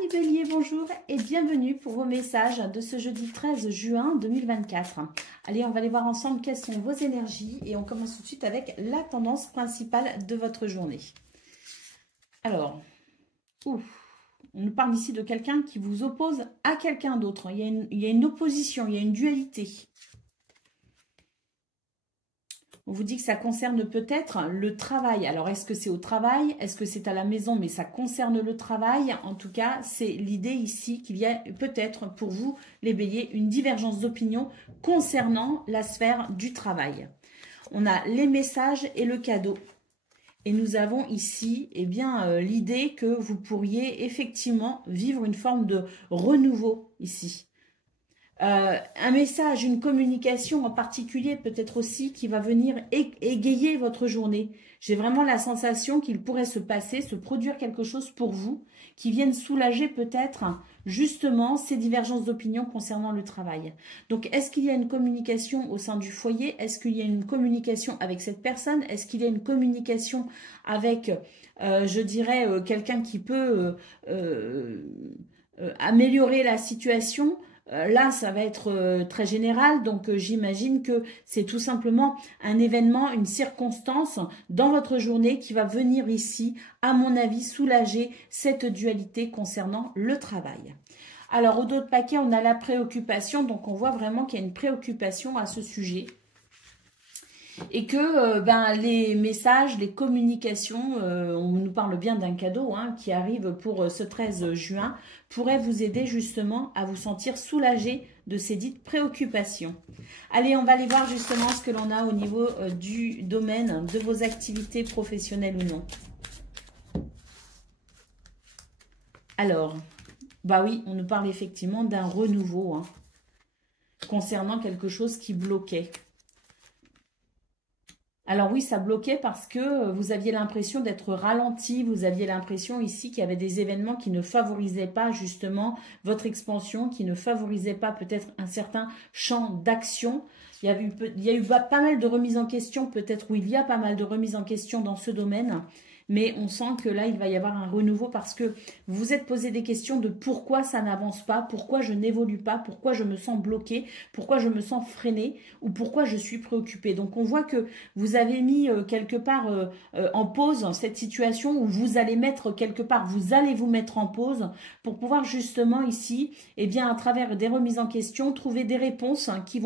Amis Bélier, bonjour et bienvenue pour vos messages de ce jeudi 13 juin 2024. Allez, on va aller voir ensemble quelles sont vos énergies et on commence tout de suite avec la tendance principale de votre journée. Alors, on nous parle ici de quelqu'un qui vous oppose à quelqu'un d'autre. Il y a une opposition, il y a une dualité. On vous dit que ça concerne peut-être le travail. Alors, est-ce que c'est au travail? Est-ce que c'est à la maison? Mais ça concerne le travail. En tout cas, c'est l'idée ici qu'il y a peut-être pour vous, les béliers, une divergence d'opinion concernant la sphère du travail. On a les messages et le cadeau. Et nous avons ici l'idée que vous pourriez effectivement vivre une forme de renouveau ici. Un message, une communication en particulier peut-être aussi qui va venir égayer votre journée. J'ai vraiment la sensation qu'il pourrait se produire quelque chose pour vous qui vienne soulager peut-être justement ces divergences d'opinion concernant le travail. Donc, est-ce qu'il y a une communication au sein du foyer? Est-ce qu'il y a une communication avec cette personne? Est-ce qu'il y a une communication avec, je dirais, quelqu'un qui peut améliorer la situation? Là, ça va être très général, donc j'imagine que c'est tout simplement un événement, une circonstance dans votre journée qui va venir ici, à mon avis, soulager cette dualité concernant le travail. Alors, au dos de paquet, on a la préoccupation, donc on voit vraiment qu'il y a une préoccupation à ce sujet. Et que les messages, les communications, on nous parle bien d'un cadeau qui arrive pour ce 13 juin, pourrait vous aider justement à vous sentir soulagé de ces dites préoccupations. Allez, on va aller voir justement ce que l'on a au niveau du domaine de vos activités professionnelles ou non. Alors, bah oui, on nous parle effectivement d'un renouveau concernant quelque chose qui bloquait. Alors oui, ça bloquait parce que vous aviez l'impression d'être ralenti, vous aviez l'impression ici qu'il y avait des événements qui ne favorisaient pas justement votre expansion, qui ne favorisaient pas peut-être un certain champ d'action. Il y a eu pas mal de remises en question, peut-être où il y a pas mal de remises en question dans ce domaine. Mais on sent que là, il va y avoir un renouveau parce que vous vous êtes posé des questions de pourquoi ça n'avance pas, pourquoi je n'évolue pas, pourquoi je me sens bloqué, pourquoi je me sens freiné ou pourquoi je suis préoccupé. Donc, on voit que vous avez mis quelque part en pause cette situation où vous allez mettre quelque part, vous allez vous mettre en pause pour pouvoir justement ici, à travers des remises en question, trouver des réponses qui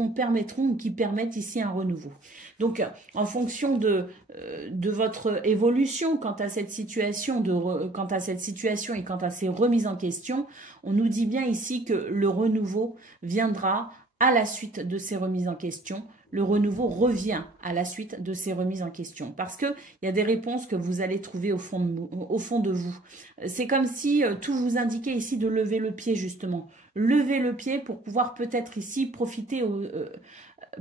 permettent ici un renouveau. Donc, en fonction de votre évolution quant à cette situation et quant à ces remises en question, on nous dit bien ici que le renouveau viendra à la suite de ces remises en question. Le renouveau revient à la suite de ces remises en question parce qu'il y a des réponses que vous allez trouver au fond de vous. C'est comme si tout vous indiquait ici de lever le pied justement. Lever le pied pour pouvoir peut-être ici profiter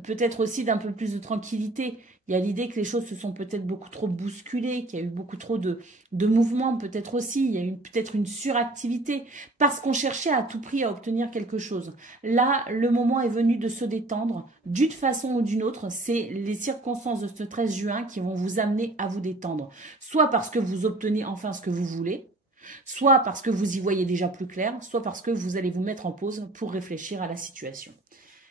peut-être aussi d'un peu plus de tranquillité. Il y a l'idée que les choses se sont peut-être beaucoup trop bousculées, qu'il y a eu beaucoup trop de mouvements, peut-être aussi. Il y a eu peut-être une suractivité parce qu'on cherchait à tout prix à obtenir quelque chose. Là, le moment est venu de se détendre d'une façon ou d'une autre. C'est les circonstances de ce 13 juin qui vont vous amener à vous détendre. Soit parce que vous obtenez enfin ce que vous voulez, soit parce que vous y voyez déjà plus clair, soit parce que vous allez vous mettre en pause pour réfléchir à la situation.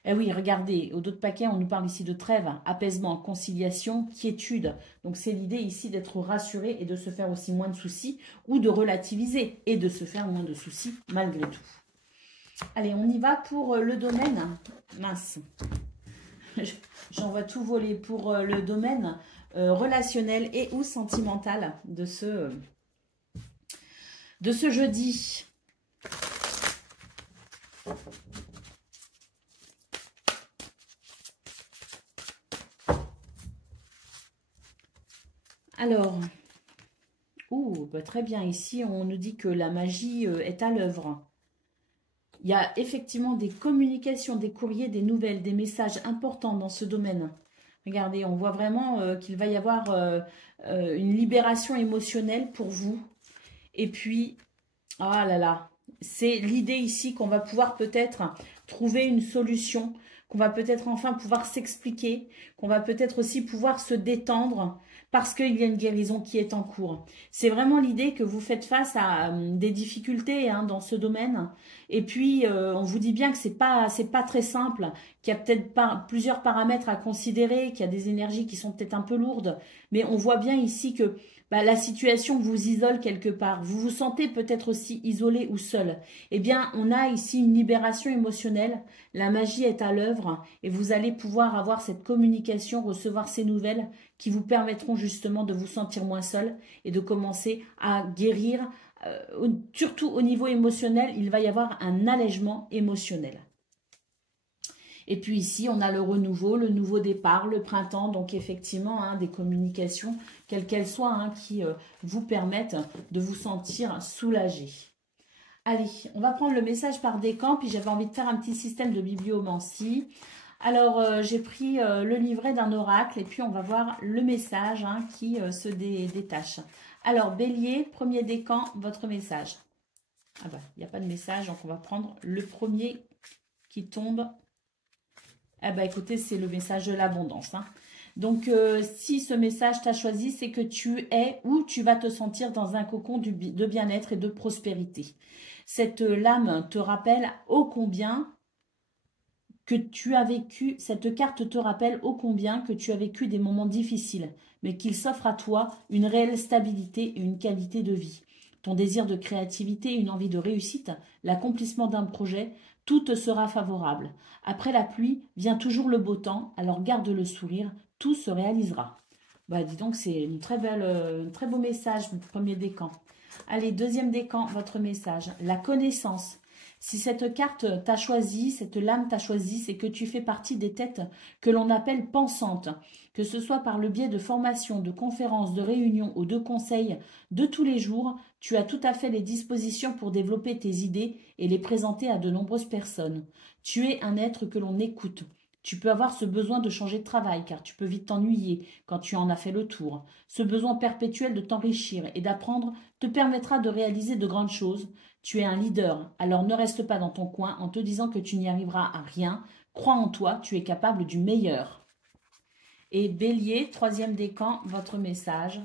Eh oui, regardez, au dos de paquet, on nous parle ici de trêve, apaisement, conciliation, quiétude. Donc, c'est l'idée ici d'être rassuré et de se faire aussi moins de soucis ou de relativiser et de se faire moins de soucis malgré tout. Allez, on y va pour le domaine. Mince, j'en vois tout voler pour le domaine relationnel et ou sentimental de ce jeudi. Alors, très bien, ici on nous dit que la magie est à l'œuvre. Il y a effectivement des communications, des courriers, des nouvelles, des messages importants dans ce domaine. Regardez, on voit vraiment qu'il va y avoir une libération émotionnelle pour vous. Et puis, ah là là, c'est l'idée ici qu'on va pouvoir peut-être trouver une solution, qu'on va peut-être enfin pouvoir s'expliquer, qu'on va peut-être aussi pouvoir se détendre, parce qu'il y a une guérison qui est en cours. C'est vraiment l'idée que vous faites face à des difficultés hein, dans ce domaine. Et puis, on vous dit bien que c'est pas très simple, qu'il y a peut-être pas plusieurs paramètres à considérer, qu'il y a des énergies qui sont peut-être un peu lourdes. Mais on voit bien ici que la situation vous isole quelque part. Vous vous sentez peut-être aussi isolé ou seul. Eh bien, on a ici une libération émotionnelle. La magie est à l'œuvre et vous allez pouvoir avoir cette communication, recevoir ces nouvelles qui vous permettront justement de vous sentir moins seul et de commencer à guérir. Surtout au niveau émotionnel, il va y avoir un allègement émotionnel. Et puis ici, on a le renouveau, le nouveau départ, le printemps. Donc effectivement, hein, des communications, quelles qu'elles soient, hein, qui vous permettent de vous sentir soulagé. Allez, on va prendre le message par décan. Puis j'avais envie de faire un petit système de bibliomancie. Alors, j'ai pris le livret d'un oracle. Et puis, on va voir le message hein, qui se détache. Alors, Bélier, premier décan, votre message. Ah bah, il n'y a pas de message. Donc, on va prendre le premier qui tombe. Eh bien, écoutez, c'est le message de l'abondance. Hein. Donc, si ce message t'a choisi, c'est que tu es ou tu vas te sentir dans un cocon de bien-être et de prospérité. Cette lame te rappelle ô combien que tu as vécu, cette carte te rappelle ô combien que tu as vécu des moments difficiles, mais qu'il s'offre à toi une réelle stabilité et une qualité de vie. Ton désir de créativité, une envie de réussite, l'accomplissement d'un projet, tout te sera favorable. Après la pluie, vient toujours le beau temps, alors garde le sourire, tout se réalisera. Bah, dis donc, c'est un très beau message, premier décan. Allez, deuxième décan, votre message. La connaissance. Si cette carte t'a choisi, cette lame t'a choisi, c'est que tu fais partie des têtes que l'on appelle pensantes. Que ce soit par le biais de formations, de conférences, de réunions ou de conseils de tous les jours, tu as tout à fait les dispositions pour développer tes idées et les présenter à de nombreuses personnes. Tu es un être que l'on écoute. Tu peux avoir ce besoin de changer de travail car tu peux vite t'ennuyer quand tu en as fait le tour. Ce besoin perpétuel de t'enrichir et d'apprendre te permettra de réaliser de grandes choses. Tu es un leader, alors ne reste pas dans ton coin en te disant que tu n'y arriveras à rien. Crois en toi, tu es capable du meilleur. Et Bélier, troisième décan, votre message.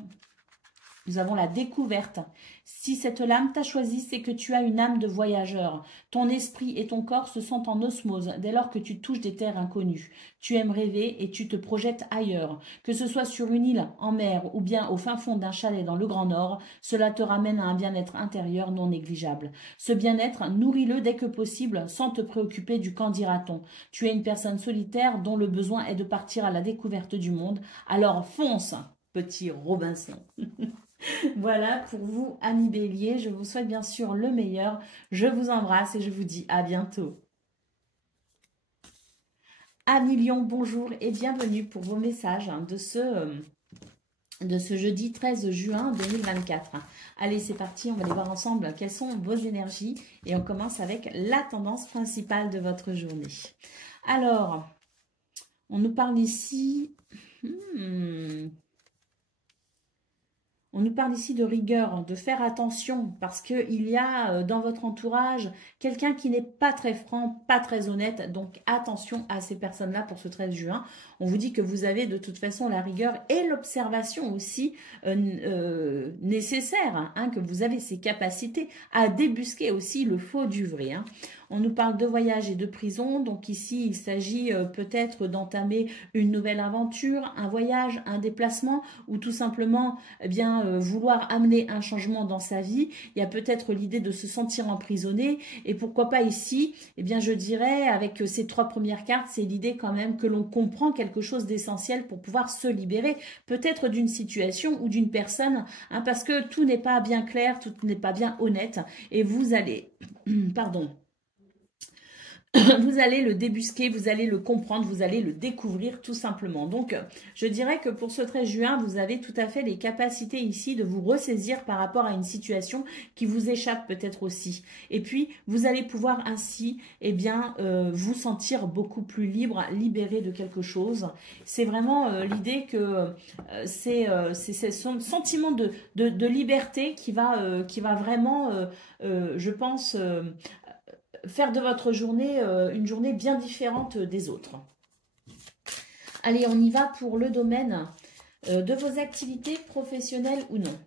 Nous avons la découverte. Si cette lame t'a choisi, c'est que tu as une âme de voyageur. Ton esprit et ton corps se sentent en osmose dès lors que tu touches des terres inconnues. Tu aimes rêver et tu te projettes ailleurs. Que ce soit sur une île, en mer ou bien au fin fond d'un chalet dans le Grand Nord, cela te ramène à un bien-être intérieur non négligeable. Ce bien-être, nourris-le dès que possible sans te préoccuper du qu'en dira-t-on. Tu es une personne solitaire dont le besoin est de partir à la découverte du monde. Alors fonce, petit Robinson. Voilà pour vous, amis Bélier. Je vous souhaite bien sûr le meilleur. Je vous embrasse et je vous dis à bientôt. Amis Lion, bonjour et bienvenue pour vos messages de ce jeudi 13 juin 2024. Allez, c'est parti, on va aller voir ensemble quelles sont vos énergies. Et on commence avec la tendance principale de votre journée. Alors, on nous parle ici... On nous parle ici de rigueur, de faire attention parce qu'il y a dans votre entourage quelqu'un qui n'est pas très franc, pas très honnête. Donc attention à ces personnes-là pour ce 13 juin. On vous dit que vous avez de toute façon la rigueur et l'observation aussi nécessaire, hein, que vous avez ces capacités à débusquer aussi le faux du vrai. Hein. On nous parle de voyage et de prison. Donc ici, il s'agit peut-être d'entamer une nouvelle aventure, un voyage, un déplacement ou tout simplement eh bien, vouloir amener un changement dans sa vie. Il y a peut-être l'idée de se sentir emprisonné. Et pourquoi pas ici, eh bien, je dirais, avec ces trois premières cartes, c'est l'idée quand même que l'on comprend quelque chose d'essentiel pour pouvoir se libérer peut-être d'une situation ou d'une personne, hein, parce que tout n'est pas bien clair, tout n'est pas bien honnête. Et vous allez... Pardon. Vous allez le débusquer, vous allez le comprendre, vous allez le découvrir tout simplement. Donc, je dirais que pour ce 13 juin, vous avez tout à fait les capacités ici de vous ressaisir par rapport à une situation qui vous échappe peut-être aussi. Et puis, vous allez pouvoir ainsi, eh bien, vous sentir beaucoup plus libre, libéré de quelque chose. C'est vraiment l'idée que c'est ce sentiment de liberté qui va vraiment, je pense... faire de votre journée une journée bien différente des autres. Allez, on y va pour le domaine de vos activités professionnelles ou non.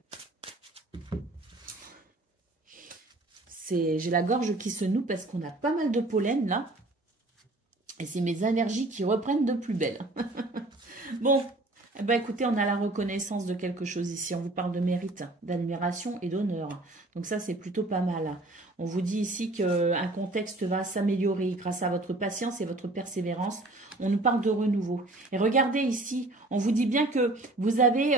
J'ai la gorge qui se noue parce qu'on a pas mal de pollen là. Et c'est mes allergies qui reprennent de plus belle. Bon, eh ben, écoutez, on a la reconnaissance de quelque chose ici. On vous parle de mérite, d'admiration et d'honneur. Donc ça, c'est plutôt pas mal. On vous dit ici qu'un contexte va s'améliorer grâce à votre patience et votre persévérance. On nous parle de renouveau. Et regardez ici, on vous dit bien que vous avez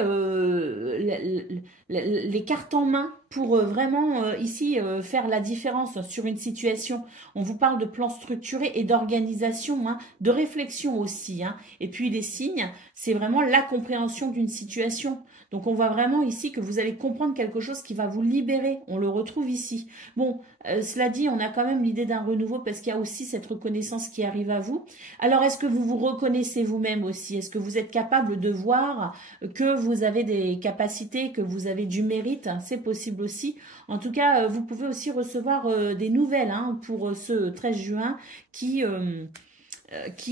les cartes en main pour vraiment ici faire la différence sur une situation. On vous parle de plan structuré et d'organisation, hein, de réflexion aussi. Hein. Et puis les signes, c'est vraiment la compréhension d'une situation. Donc on voit vraiment ici que vous allez comprendre quelque chose qui va vous libérer. On le retrouve ici. Bon, cela dit, on a quand même l'idée d'un renouveau parce qu'il y a aussi cette reconnaissance qui arrive à vous. Alors est-ce que vous vous reconnaissez vous-même aussi? Est-ce que vous êtes capable de voir que vous avez des capacités, que vous avez du mérite? C'est possible aussi. En tout cas, vous pouvez aussi recevoir des nouvelles hein, pour ce 13 juin qui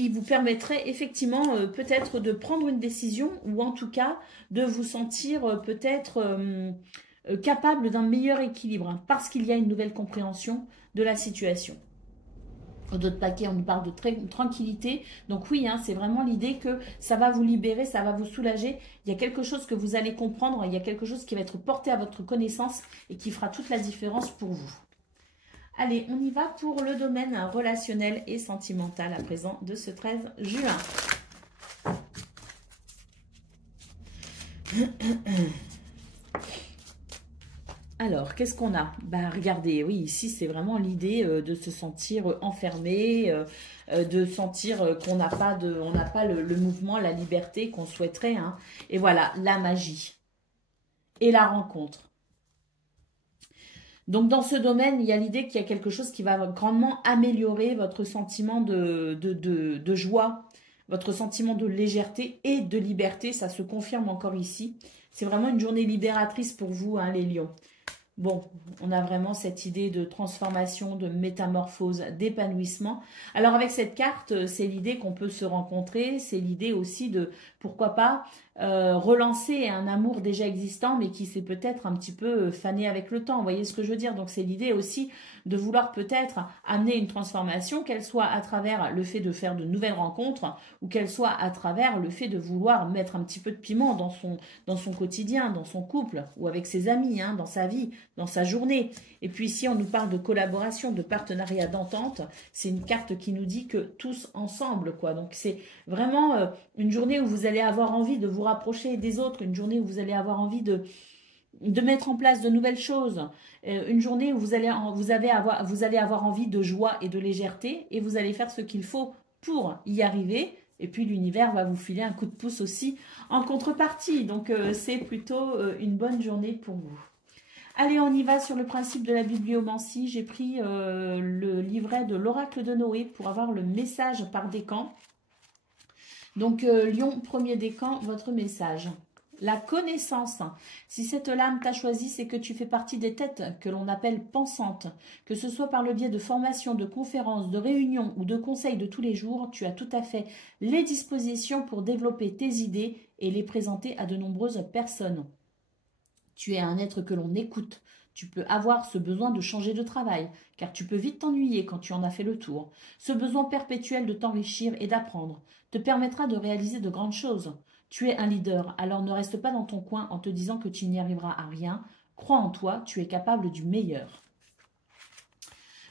vous permettrait effectivement peut-être de prendre une décision ou en tout cas de vous sentir peut-être capable d'un meilleur équilibre hein, parce qu'il y a une nouvelle compréhension de la situation. D'autres paquets, on nous parle de tranquillité. Donc oui, hein, c'est vraiment l'idée que ça va vous libérer, ça va vous soulager. Il y a quelque chose que vous allez comprendre, il y a quelque chose qui va être porté à votre connaissance et qui fera toute la différence pour vous. Allez, on y va pour le domaine relationnel et sentimental à présent de ce 13 juin. Alors, qu'est-ce qu'on a? Bah, regardez, oui, ici, c'est vraiment l'idée de se sentir enfermé, de sentir qu'on n'a pas le mouvement, la liberté qu'on souhaiterait. Hein. Et voilà, la magie et la rencontre. Donc, dans ce domaine, il y a l'idée qu'il y a quelque chose qui va grandement améliorer votre sentiment de joie, votre sentiment de légèreté et de liberté. Ça se confirme encore ici. C'est vraiment une journée libératrice pour vous, hein, les lions. Bon, on a vraiment cette idée de transformation, de métamorphose, d'épanouissement. Alors avec cette carte, c'est l'idée qu'on peut se rencontrer, c'est l'idée aussi de, pourquoi pas, relancer un amour déjà existant, mais qui s'est peut-être un petit peu fané avec le temps. Vous voyez ce que je veux dire? Donc c'est l'idée aussi de vouloir peut-être amener une transformation, qu'elle soit à travers le fait de faire de nouvelles rencontres, ou qu'elle soit à travers le fait de vouloir mettre un petit peu de piment dans son quotidien, dans son couple, ou avec ses amis, hein, dans sa vie, dans sa journée. Et puis ici, on nous parle de collaboration, de partenariat, d'entente. C'est une carte qui nous dit que tous ensemble, quoi. Donc c'est vraiment une journée où vous allez avoir envie de vous rapprocher des autres, une journée où vous allez avoir envie de mettre en place de nouvelles choses, une journée où vous allez avoir envie de joie et de légèreté et vous allez faire ce qu'il faut pour y arriver. Et puis l'univers va vous filer un coup de pouce aussi en contrepartie. Donc c'est plutôt une bonne journée pour vous. Allez, on y va sur le principe de la bibliomancie. J'ai pris le livret de l'oracle de Noé pour avoir le message par décan. Donc, Lion, premier décan, votre message. La connaissance. Si cette lame t'a choisi, c'est que tu fais partie des têtes que l'on appelle pensantes. Que ce soit par le biais de formations, de conférences, de réunions ou de conseils de tous les jours, tu as tout à fait les dispositions pour développer tes idées et les présenter à de nombreuses personnes. Tu es un être que l'on écoute. Tu peux avoir ce besoin de changer de travail, car tu peux vite t'ennuyer quand tu en as fait le tour. Ce besoin perpétuel de t'enrichir et d'apprendre te permettra de réaliser de grandes choses. Tu es un leader, alors ne reste pas dans ton coin en te disant que tu n'y arriveras à rien. Crois en toi, tu es capable du meilleur.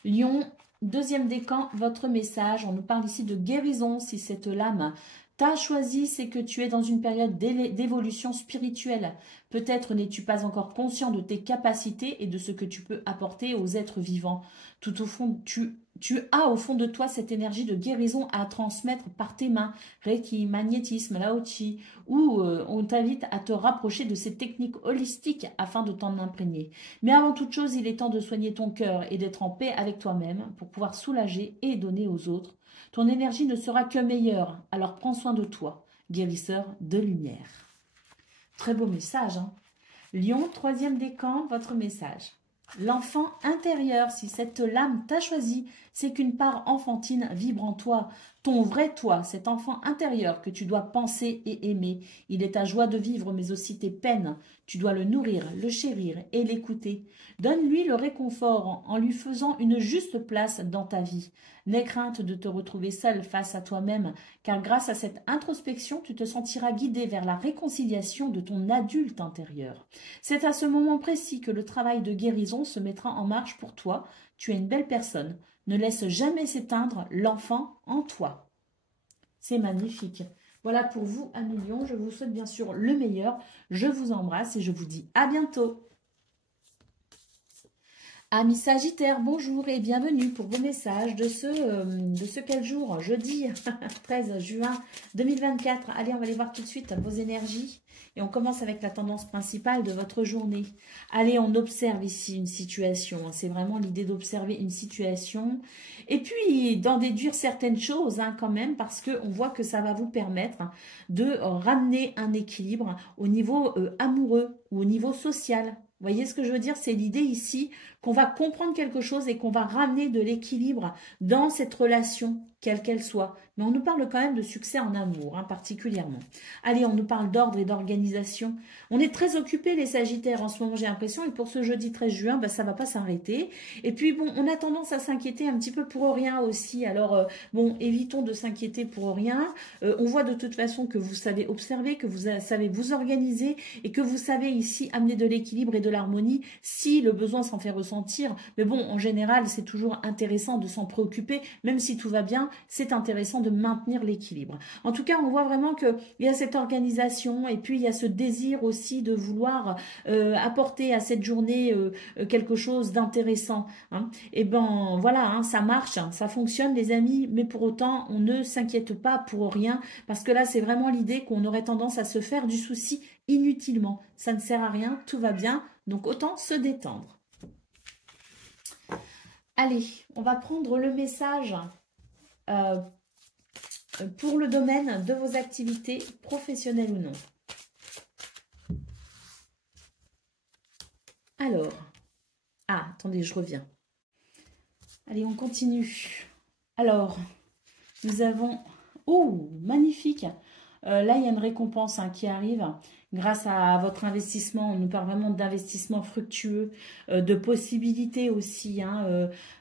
Lion, deuxième décan, votre message. On nous parle ici de guérison. Si cette lame t'a choisi, c'est que tu es dans une période d'évolution spirituelle. Peut-être n'es-tu pas encore conscient de tes capacités et de ce que tu peux apporter aux êtres vivants. Tout au fond, tu as au fond de toi cette énergie de guérison à transmettre par tes mains, Reiki, magnétisme, Lao Chi, où on t'invite à te rapprocher de ces techniques holistiques afin de t'en imprégner. Mais avant toute chose, il est temps de soigner ton cœur et d'être en paix avec toi-même pour pouvoir soulager et donner aux autres. Ton énergie ne sera que meilleure, alors prends soin de toi, guérisseur de lumière. Très beau message, hein. Lion, troisième décan, votre message. L'enfant intérieur, si cette lame t'a choisi, c'est qu'une part enfantine vibre en toi. Ton vrai toi, cet enfant intérieur que tu dois penser et aimer, il est ta joie de vivre, mais aussi tes peines. Tu dois le nourrir, le chérir et l'écouter. Donne-lui le réconfort en lui faisant une juste place dans ta vie. N'aie crainte de te retrouver seul face à toi-même, car grâce à cette introspection, tu te sentiras guidé vers la réconciliation de ton adulte intérieur. C'est à ce moment précis que le travail de guérison se mettra en marche pour toi. Tu es une belle personne. Ne laisse jamais s'éteindre l'enfant en toi. C'est magnifique. Voilà pour vous, 1 million. Je vous souhaite bien sûr le meilleur. Je vous embrasse et je vous dis à bientôt. Amis Sagittaires, bonjour et bienvenue pour vos messages de ce quel jour? Jeudi 13 juin 2024. Allez, on va aller voir tout de suite vos énergies. Et on commence avec la tendance principale de votre journée. Allez, on observe ici une situation. C'est vraiment l'idée d'observer une situation. Et puis, d'en déduire certaines choses quand même, parce qu'on voit que ça va vous permettre de ramener un équilibre au niveau amoureux ou au niveau social. Vous voyez ce que je veux dire? C'est l'idée ici qu'on va comprendre quelque chose et qu'on va ramener de l'équilibre dans cette relation, quelle qu'elle soit. Mais on nous parle quand même de succès en amour, particulièrement. Allez, on nous parle d'ordre et d'organisation. On est très occupés, les Sagittaires, en ce moment, j'ai l'impression. Et pour ce jeudi 13 juin, ça ne va pas s'arrêter. Et puis, bon, on a tendance à s'inquiéter un petit peu pour rien aussi. Alors, bon, évitons de s'inquiéter pour rien. On voit de toute façon que vous savez observer, que vous savez vous organiser et que vous savez ici amener de l'équilibre et de l'harmonie si le besoin s'en fait ressentir. Mais bon, en général, c'est toujours intéressant de s'en préoccuper. Même si tout va bien, c'est intéressant de maintenir l'équilibre. En tout cas, on voit vraiment qu'il y a cette organisation et puis il y a ce désir aussi de vouloir apporter à cette journée quelque chose d'intéressant. Et ben voilà, ça marche, ça fonctionne les amis, mais pour autant, on ne s'inquiète pas pour rien parce que là, c'est vraiment l'idée qu'on aurait tendance à se faire du souci inutilement. Ça ne sert à rien, tout va bien, donc autant se détendre. Allez, on va prendre le message pour le domaine de vos activités professionnelles ou non. Alors, attendez, je reviens. Allez, on continue. Alors, nous avons... Oh, magnifique. Là, il y a une récompense qui arrive. Grâce à votre investissement, on nous parle vraiment d'investissement fructueux, de possibilités aussi,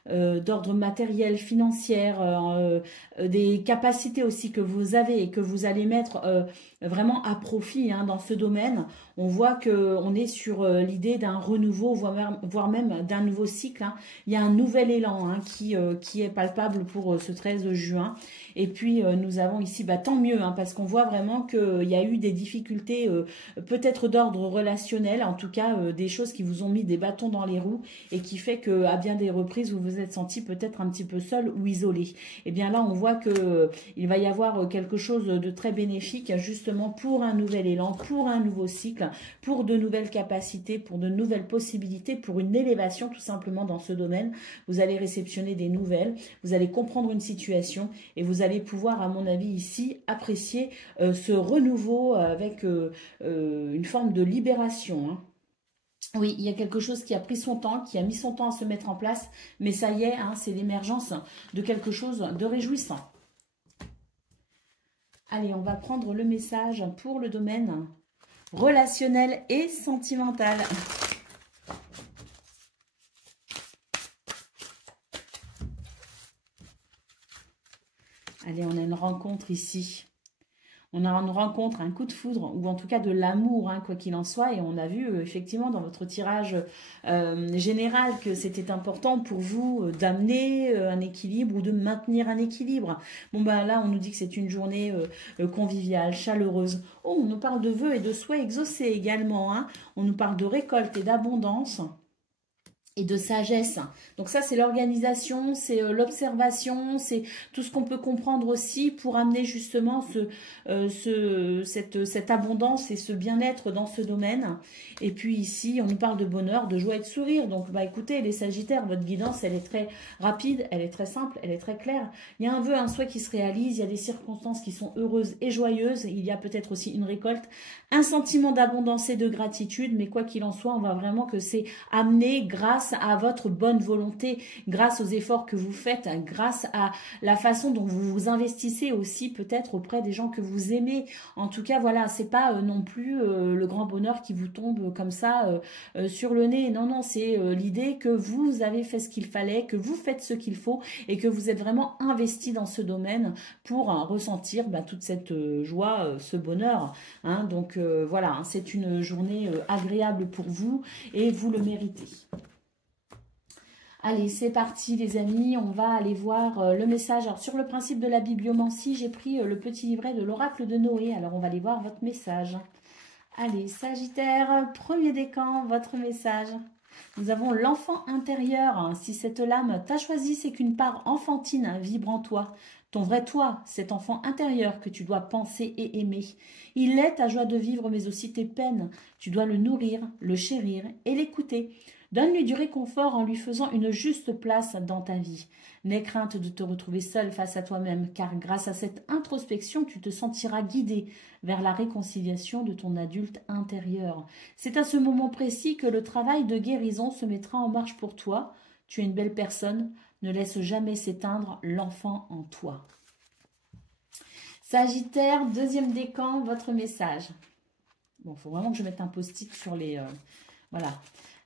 d'ordre matériel, financier, des capacités aussi que vous avez et que vous allez mettre vraiment à profit dans ce domaine. On voit qu'on est sur l'idée d'un renouveau, voire même d'un nouveau cycle. Il y a un nouvel élan qui est palpable pour ce 13 juin. Et puis, nous avons ici, tant mieux, parce qu'on voit vraiment qu'il y a eu des difficultés peut-être d'ordre relationnel, en tout cas des choses qui vous ont mis des bâtons dans les roues et qui fait qu'à bien des reprises, vous vous êtes senti peut-être un petit peu seul ou isolé. Et bien là, on voit qu'il va y avoir quelque chose de très bénéfique justement pour un nouvel élan, pour un nouveau cycle, pour de nouvelles capacités, pour de nouvelles possibilités, pour une élévation tout simplement dans ce domaine. Vous allez réceptionner des nouvelles, vous allez comprendre une situation et vous allez pouvoir, à mon avis ici, apprécier ce renouveau avec une forme de libération. Oui, il y a quelque chose qui a pris son temps, qui a mis son temps à se mettre en place, mais ça y est, c'est l'émergence de quelque chose de réjouissant. Allez, on va prendre le message pour le domaine relationnel et sentimental. Allez, on a une rencontre ici. On a une rencontre, un coup de foudre, ou en tout cas de l'amour, quoi qu'il en soit. Et on a vu effectivement dans votre tirage général que c'était important pour vous d'amener un équilibre ou de maintenir un équilibre. Bon, là, on nous dit que c'est une journée conviviale, chaleureuse. Oh, on nous parle de vœux et de souhaits exaucés également. On nous parle de récolte et d'abondance. Et de sagesse. Donc ça, c'est l'organisation, c'est l'observation, c'est tout ce qu'on peut comprendre aussi pour amener justement cette abondance et ce bien-être dans ce domaine. Et puis ici, on nous parle de bonheur, de joie et de sourire. Donc, écoutez, les Sagittaires, votre guidance, elle est très rapide, elle est très simple, elle est très claire. Il y a un vœu, un souhait qui se réalise, il y a des circonstances qui sont heureuses et joyeuses. Il y a peut-être aussi une récolte, un sentiment d'abondance et de gratitude. Mais quoi qu'il en soit, on voit vraiment que c'est amené grâce grâce à votre bonne volonté, grâce aux efforts que vous faites, grâce à la façon dont vous vous investissez aussi peut-être auprès des gens que vous aimez. En tout cas, voilà, c'est pas non plus le grand bonheur qui vous tombe comme ça sur le nez. Non, non, c'est l'idée que vous avez fait ce qu'il fallait, que vous faites ce qu'il faut et que vous êtes vraiment investi dans ce domaine pour ressentir toute cette joie, ce bonheur. Hein. Donc voilà, hein, c'est une journée agréable pour vous et vous le méritez. Allez, c'est parti les amis, on va aller voir le message. Alors sur le principe de la bibliomancie, j'ai pris le petit livret de l'oracle de Noé. Alors on va aller voir votre message. Allez, Sagittaire, premier décan, votre message. Nous avons l'enfant intérieur. Si cette lame t'a choisi, c'est qu'une part enfantine vibre en toi. Ton vrai toi, cet enfant intérieur que tu dois penser et aimer. Il est ta joie de vivre, mais aussi tes peines. Tu dois le nourrir, le chérir et l'écouter. Donne-lui du réconfort en lui faisant une juste place dans ta vie. N'aie crainte de te retrouver seul face à toi-même, car grâce à cette introspection, tu te sentiras guidé vers la réconciliation de ton adulte intérieur. C'est à ce moment précis que le travail de guérison se mettra en marche pour toi. Tu es une belle personne, ne laisse jamais s'éteindre l'enfant en toi. Sagittaire, deuxième décan, votre message. Bon, il faut vraiment que je mette un post-it sur les... voilà.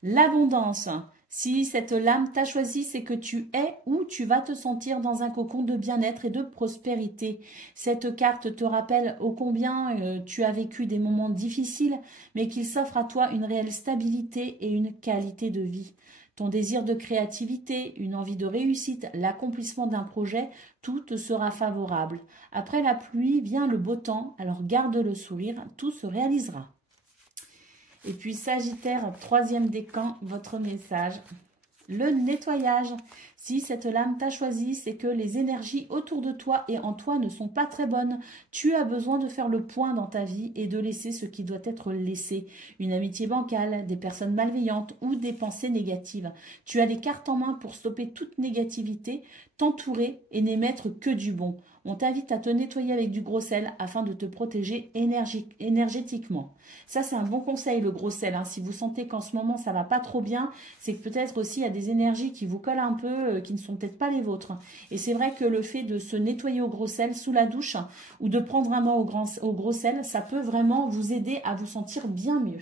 L'abondance. Si cette lame t'a choisi, c'est que tu es ou tu vas te sentir dans un cocon de bien-être et de prospérité. Cette carte te rappelle ô combien tu as vécu des moments difficiles, mais qu'il s'offre à toi une réelle stabilité et une qualité de vie. Ton désir de créativité, une envie de réussite, l'accomplissement d'un projet, tout te sera favorable. Après la pluie vient le beau temps, alors garde le sourire, tout se réalisera. Et puis Sagittaire, troisième décan, votre message. Le nettoyage. Si cette lame t'a choisi, c'est que les énergies autour de toi et en toi ne sont pas très bonnes. Tu as besoin de faire le point dans ta vie et de laisser ce qui doit être laissé. Une amitié bancale, des personnes malveillantes ou des pensées négatives. Tu as les cartes en main pour stopper toute négativité, t'entourer et n'émettre que du bon. On t'invite à te nettoyer avec du gros sel afin de te protéger énergétiquement. Ça, c'est un bon conseil, le gros sel. Hein. Si vous sentez qu'en ce moment, ça va pas trop bien, c'est que peut-être aussi il y a des énergies qui vous collent un peu, qui ne sont peut-être pas les vôtres. Et c'est vrai que le fait de se nettoyer au gros sel sous la douche ou de prendre un bain au gros sel, ça peut vraiment vous aider à vous sentir bien mieux.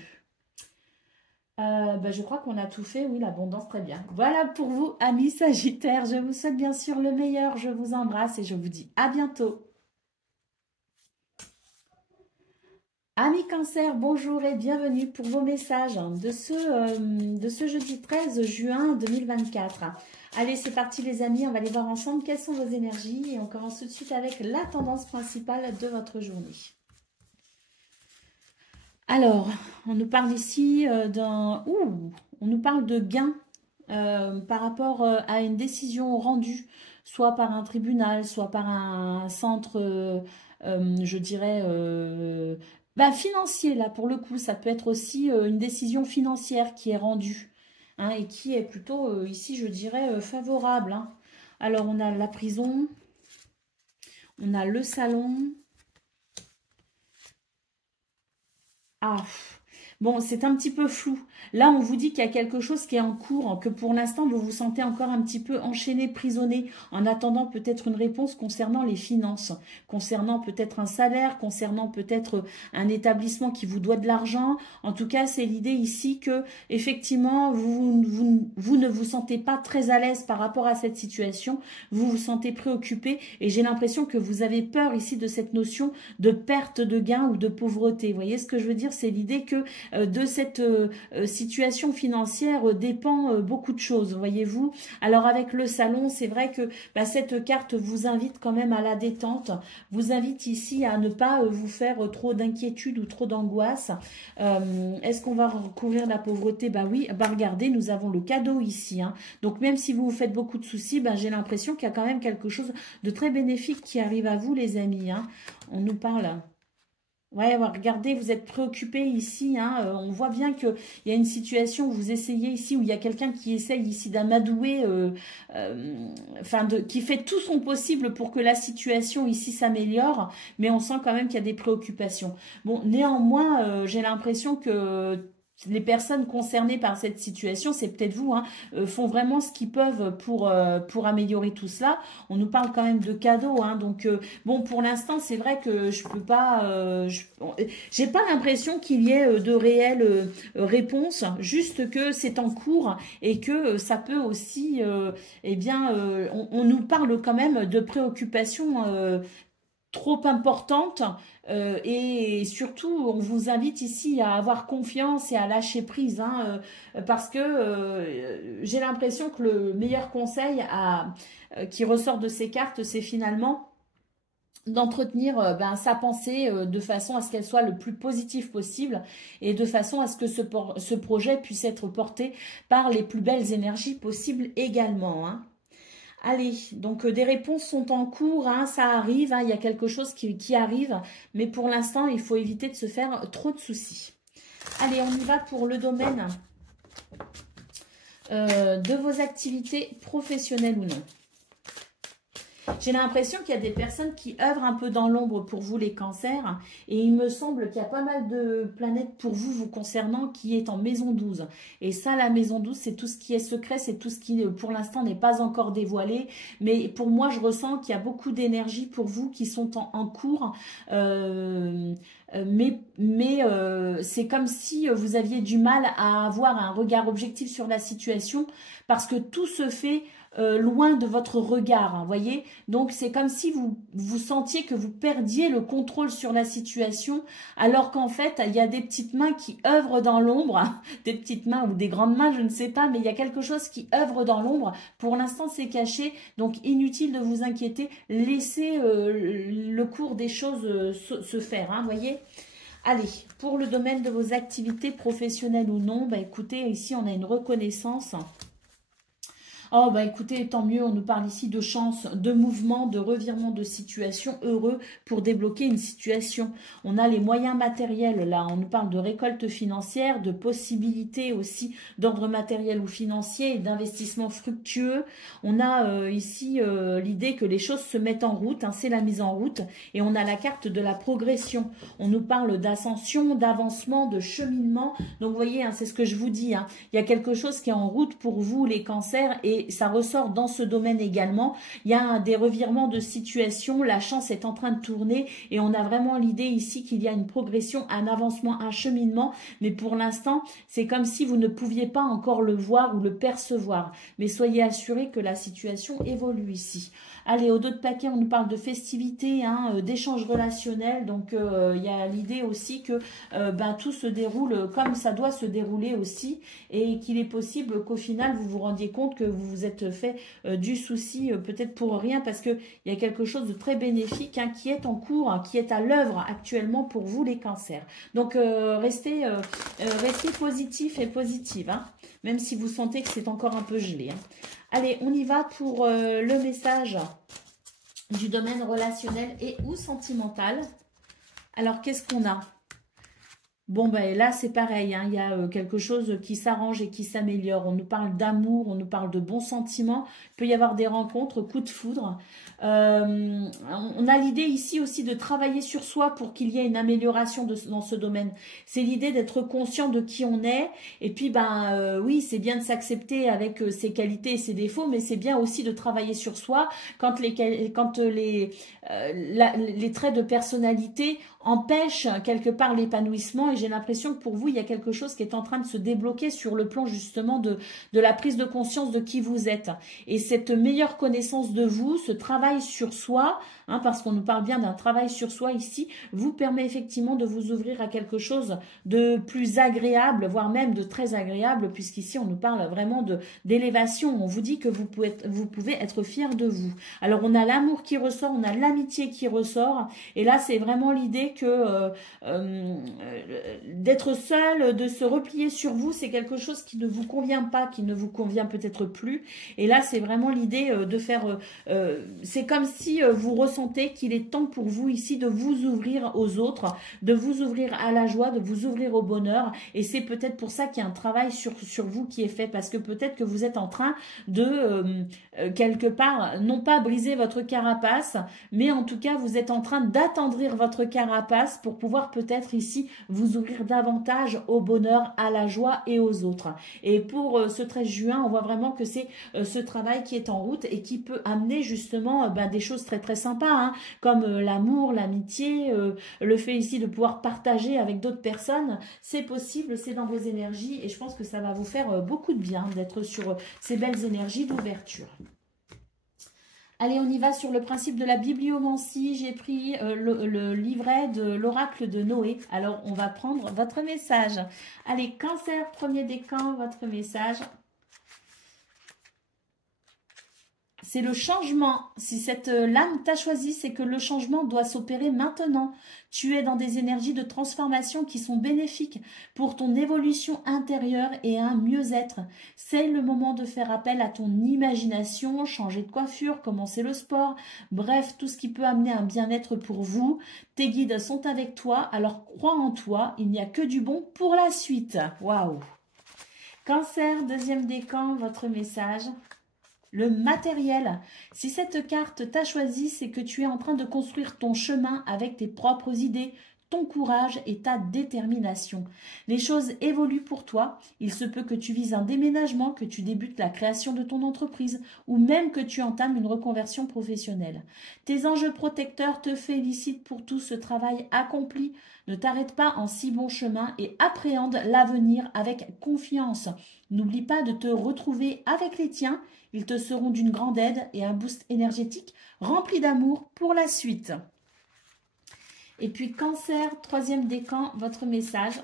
Je crois qu'on a tout fait, oui, l'abondance, très bien. Voilà pour vous, amis Sagittaires. Je vous souhaite bien sûr le meilleur. Je vous embrasse et je vous dis à bientôt. Amis Cancer, bonjour et bienvenue pour vos messages de ce jeudi 13 juin 2024. Allez, c'est parti les amis, on va aller voir ensemble quelles sont vos énergies et on commence tout de suite avec la tendance principale de votre journée. Alors, on nous parle ici on nous parle de gain par rapport à une décision rendue, soit par un tribunal, soit par un centre, je dirais, financier. Là, pour le coup, ça peut être aussi une décision financière qui est rendue hein, et qui est plutôt, ici, je dirais, favorable. Hein. Alors, on a la prison, on a le salon. Ah, bon, c'est un petit peu flou. Là, on vous dit qu'il y a quelque chose qui est en cours, que pour l'instant, vous vous sentez encore un petit peu enchaîné, prisonnier, en attendant peut-être une réponse concernant les finances, concernant peut-être un salaire, concernant peut-être un établissement qui vous doit de l'argent. En tout cas, c'est l'idée ici que, effectivement, vous ne vous sentez pas très à l'aise par rapport à cette situation, vous vous sentez préoccupé et j'ai l'impression que vous avez peur ici de cette notion de perte de gain ou de pauvreté. Vous voyez ce que je veux dire? C'est l'idée que de cette situation financière dépend beaucoup de choses, voyez-vous. Alors avec le salon, c'est vrai que cette carte vous invite quand même à la détente, vous invite ici à ne pas vous faire trop d'inquiétude ou trop d'angoisse. Est-ce qu'on va recouvrir la pauvreté? Oui, regardez, nous avons le cadeau ici. Hein. Donc même si vous vous faites beaucoup de soucis, j'ai l'impression qu'il y a quand même quelque chose de très bénéfique qui arrive à vous les amis. Hein. On nous parle... Ouais, regardez, vous êtes préoccupé ici, hein, on voit bien qu'il y a une situation où vous essayez ici, où il y a quelqu'un qui essaye ici d'amadouer, qui fait tout son possible pour que la situation ici s'améliore, mais on sent quand même qu'il y a des préoccupations. Bon, néanmoins, j'ai l'impression que les personnes concernées par cette situation, c'est peut-être vous, hein, font vraiment ce qu'ils peuvent pour améliorer tout cela. On nous parle quand même de cadeaux, hein, donc bon, pour l'instant, c'est vrai que je peux pas, j'ai pas l'impression qu'il y ait de réelles réponses, juste que c'est en cours et que ça peut aussi, eh bien, on nous parle quand même de préoccupations trop importantes et surtout on vous invite ici à avoir confiance et à lâcher prise, hein, parce que j'ai l'impression que le meilleur conseil qui ressort de ces cartes, c'est finalement d'entretenir sa pensée de façon à ce qu'elle soit le plus positive possible et de façon à ce que ce projet puisse être porté par les plus belles énergies possibles également, hein. Allez, donc des réponses sont en cours, hein, ça arrive, hein, il y a quelque chose qui arrive, mais pour l'instant, il faut éviter de se faire trop de soucis. Allez, on y va pour le domaine de vos activités professionnelles ou non. J'ai l'impression qu'il y a des personnes qui œuvrent un peu dans l'ombre pour vous, les cancers. Et il me semble qu'il y a pas mal de planètes pour vous, vous concernant, qui est en maison 12. Et ça, la maison 12, c'est tout ce qui est secret, c'est tout ce qui, pour l'instant, n'est pas encore dévoilé. Mais pour moi, je ressens qu'il y a beaucoup d'énergie pour vous qui sont en cours. C'est comme si vous aviez du mal à avoir un regard objectif sur la situation parce que tout se fait loin de votre regard, hein, voyez. Donc c'est comme si vous sentiez que vous perdiez le contrôle sur la situation, alors qu'en fait il y a des petites mains qui œuvrent dans l'ombre, hein, des petites mains ou des grandes mains, je ne sais pas, mais il y a quelque chose qui œuvre dans l'ombre. Pour l'instant c'est caché, donc inutile de vous inquiéter, laissez le cours des choses se faire, hein, voyez. Allez, pour le domaine de vos activités professionnelles ou non, bah écoutez, ici on a une reconnaissance. Oh, bah écoutez, tant mieux, on nous parle ici de chance, de mouvement, de revirement de situation heureux pour débloquer une situation. On a les moyens matériels, là, on nous parle de récolte financière, de possibilités aussi d'ordre matériel ou financier et d'investissement fructueux. On a ici l'idée que les choses se mettent en route, hein, c'est la mise en route, et on a la carte de la progression. On nous parle d'ascension, d'avancement, de cheminement. Donc, vous voyez, hein, c'est ce que je vous dis, hein, il y a quelque chose qui est en route pour vous, les cancers, et ça ressort dans ce domaine également. Il y a des revirements de situation, la chance est en train de tourner et on a vraiment l'idée ici qu'il y a une progression, un avancement, un cheminement, mais pour l'instant, c'est comme si vous ne pouviez pas encore le voir ou le percevoir. Mais soyez assurés que la situation évolue ici. Allez, au dos de paquet, on nous parle de festivités, hein, d'échanges relationnels. Donc, il y a l'idée aussi que tout se déroule comme ça doit se dérouler aussi. Et qu'il est possible qu'au final, vous vous rendiez compte que vous vous êtes fait du souci, peut-être pour rien, parce qu'il y a quelque chose de très bénéfique, hein, qui est en cours, hein, qui est à l'œuvre actuellement pour vous, les cancers. Donc, restez positif et positive, hein, même si vous sentez que c'est encore un peu gelé, hein. Allez, on y va pour le message du domaine relationnel et ou sentimental. Alors, qu'est-ce qu'on a? Bon, ben là, c'est pareil, hein, il y a quelque chose qui s'arrange et qui s'améliore. On nous parle d'amour, on nous parle de bons sentiments. Il peut y avoir des rencontres, coups de foudre. On a l'idée ici aussi de travailler sur soi pour qu'il y ait une amélioration dans ce domaine. C'est l'idée d'être conscient de qui on est. Et puis, oui, c'est bien de s'accepter avec ses qualités et ses défauts, mais c'est bien aussi de travailler sur soi quand les traits de personnalité empêchent quelque part l'épanouissement. Et j'ai l'impression que pour vous, il y a quelque chose qui est en train de se débloquer sur le plan justement de la prise de conscience de qui vous êtes. Et cette meilleure connaissance de vous, ce travail sur soi, hein, parce qu'on nous parle bien d'un travail sur soi ici, vous permet effectivement de vous ouvrir à quelque chose de plus agréable, voire même de très agréable, puisqu'ici on nous parle vraiment d'élévation. On vous dit que vous pouvez être fier de vous. Alors on a l'amour qui ressort, on a l'amitié qui ressort, et là c'est vraiment l'idée que d'être seul, de se replier sur vous, c'est quelque chose qui ne vous convient pas, qui ne vous convient peut-être plus. Et là, c'est vraiment l'idée de faire... c'est comme si vous ressentez qu'il est temps pour vous ici de vous ouvrir aux autres, de vous ouvrir à la joie, de vous ouvrir au bonheur. Et c'est peut-être pour ça qu'il y a un travail sur vous qui est fait, parce que peut-être que vous êtes en train de, quelque part, non pas briser votre carapace, mais en tout cas, vous êtes en train d'attendrir votre carapace pour pouvoir peut-être ici vous vous ouvrir davantage au bonheur, à la joie et aux autres. Et pour ce 13 juin, on voit vraiment que c'est ce travail qui est en route et qui peut amener justement des choses très très sympas, hein, comme l'amour, l'amitié, le fait ici de pouvoir partager avec d'autres personnes. C'est possible, c'est dans vos énergies et je pense que ça va vous faire beaucoup de bien d'être sur ces belles énergies d'ouverture. Allez, on y va sur le principe de la bibliomancie. J'ai pris le livret de l'oracle de Noé. Alors, on va prendre votre message. Allez, Cancer, premier décan, votre message. C'est le changement. Si cette lame t'a choisi, c'est que le changement doit s'opérer maintenant. Tu es dans des énergies de transformation qui sont bénéfiques pour ton évolution intérieure et un mieux-être. C'est le moment de faire appel à ton imagination, changer de coiffure, commencer le sport, bref, tout ce qui peut amener un bien-être pour vous. Tes guides sont avec toi, alors crois en toi, il n'y a que du bon pour la suite. Waouh! Cancer, deuxième décan, votre message. Le matériel. Si cette carte t'a choisi, c'est que tu es en train de construire ton chemin avec tes propres idées, ton courage et ta détermination. Les choses évoluent pour toi. Il se peut que tu vises un déménagement, que tu débutes la création de ton entreprise ou même que tu entames une reconversion professionnelle. Tes anges protecteurs te félicitent pour tout ce travail accompli. Ne t'arrête pas en si bon chemin et appréhende l'avenir avec confiance. N'oublie pas de te retrouver avec les tiens. Ils te seront d'une grande aide et un boost énergétique rempli d'amour pour la suite. Et puis Cancer, troisième décan, votre message,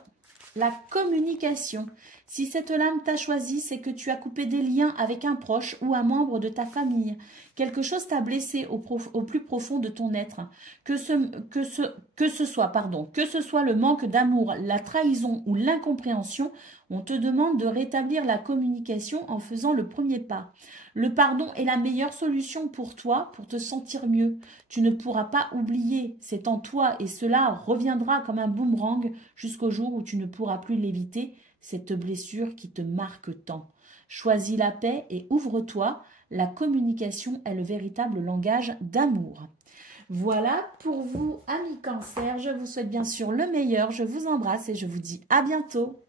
la communication. Si cette lame t'a choisi, c'est que tu as coupé des liens avec un proche ou un membre de ta famille. Quelque chose t'a blessé au plus profond de ton être. Que ce soit le manque d'amour, la trahison ou l'incompréhension, on te demande de rétablir la communication en faisant le premier pas. Le pardon est la meilleure solution pour toi, pour te sentir mieux. Tu ne pourras pas oublier, c'est en toi et cela reviendra comme un boomerang jusqu'au jour où tu ne pourras plus l'éviter, cette blessure qui te marque tant. Choisis la paix et ouvre-toi. La communication est le véritable langage d'amour. Voilà pour vous, amis Cancer. Je vous souhaite bien sûr le meilleur. Je vous embrasse et je vous dis à bientôt.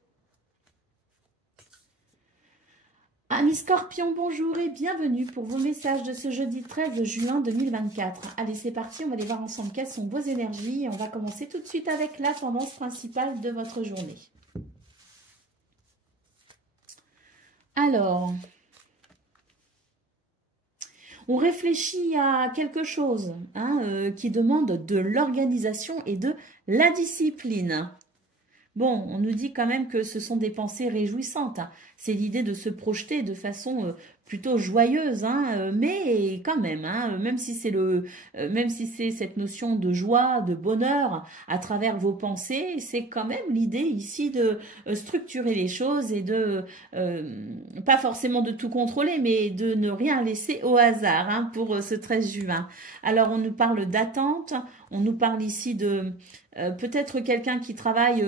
Amis Scorpions, bonjour et bienvenue pour vos messages de ce jeudi 13 juin 2024. Allez, c'est parti, on va aller voir ensemble quelles sont vos énergies. Et on va commencer tout de suite avec la tendance principale de votre journée. Alors, on réfléchit à quelque chose qui demande de l'organisation et de la discipline. Bon, on nous dit quand même que ce sont des pensées réjouissantes. C'est l'idée de se projeter de façon plutôt joyeuse, mais quand même, même si c'est cette notion de joie, de bonheur à travers vos pensées, c'est quand même l'idée ici de structurer les choses et de, pas forcément de tout contrôler, mais de ne rien laisser au hasard pour ce 13 juin. Alors, on nous parle d'attente, on nous parle ici de peut-être quelqu'un qui travaille...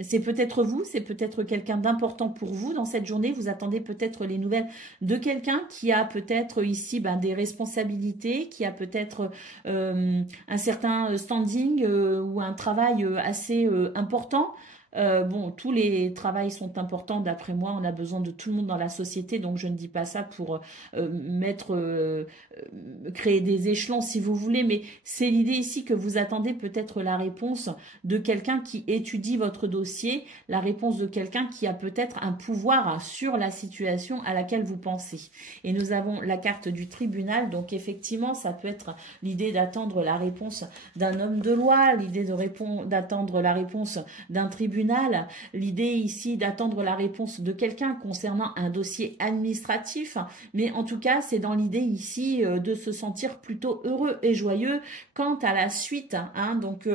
c'est peut-être vous, c'est peut-être quelqu'un d'important pour vous dans cette journée. Vous attendez peut-être les nouvelles de quelqu'un qui a peut-être ici des responsabilités, qui a peut-être un certain standing ou un travail assez important. Bon, tous les travails sont importants d'après moi, on a besoin de tout le monde dans la société, donc je ne dis pas ça pour créer des échelons si vous voulez, mais c'est l'idée ici que vous attendez peut-être la réponse de quelqu'un qui étudie votre dossier, la réponse de quelqu'un qui a peut-être un pouvoir sur la situation à laquelle vous pensez. Et nous avons la carte du tribunal, donc effectivement ça peut être l'idée d'attendre la réponse d'un homme de loi, l'idée d'attendre la réponse d'un tribunal, l'idée ici d'attendre la réponse de quelqu'un concernant un dossier administratif, mais en tout cas c'est dans l'idée ici de se sentir plutôt heureux et joyeux quant à la suite, donc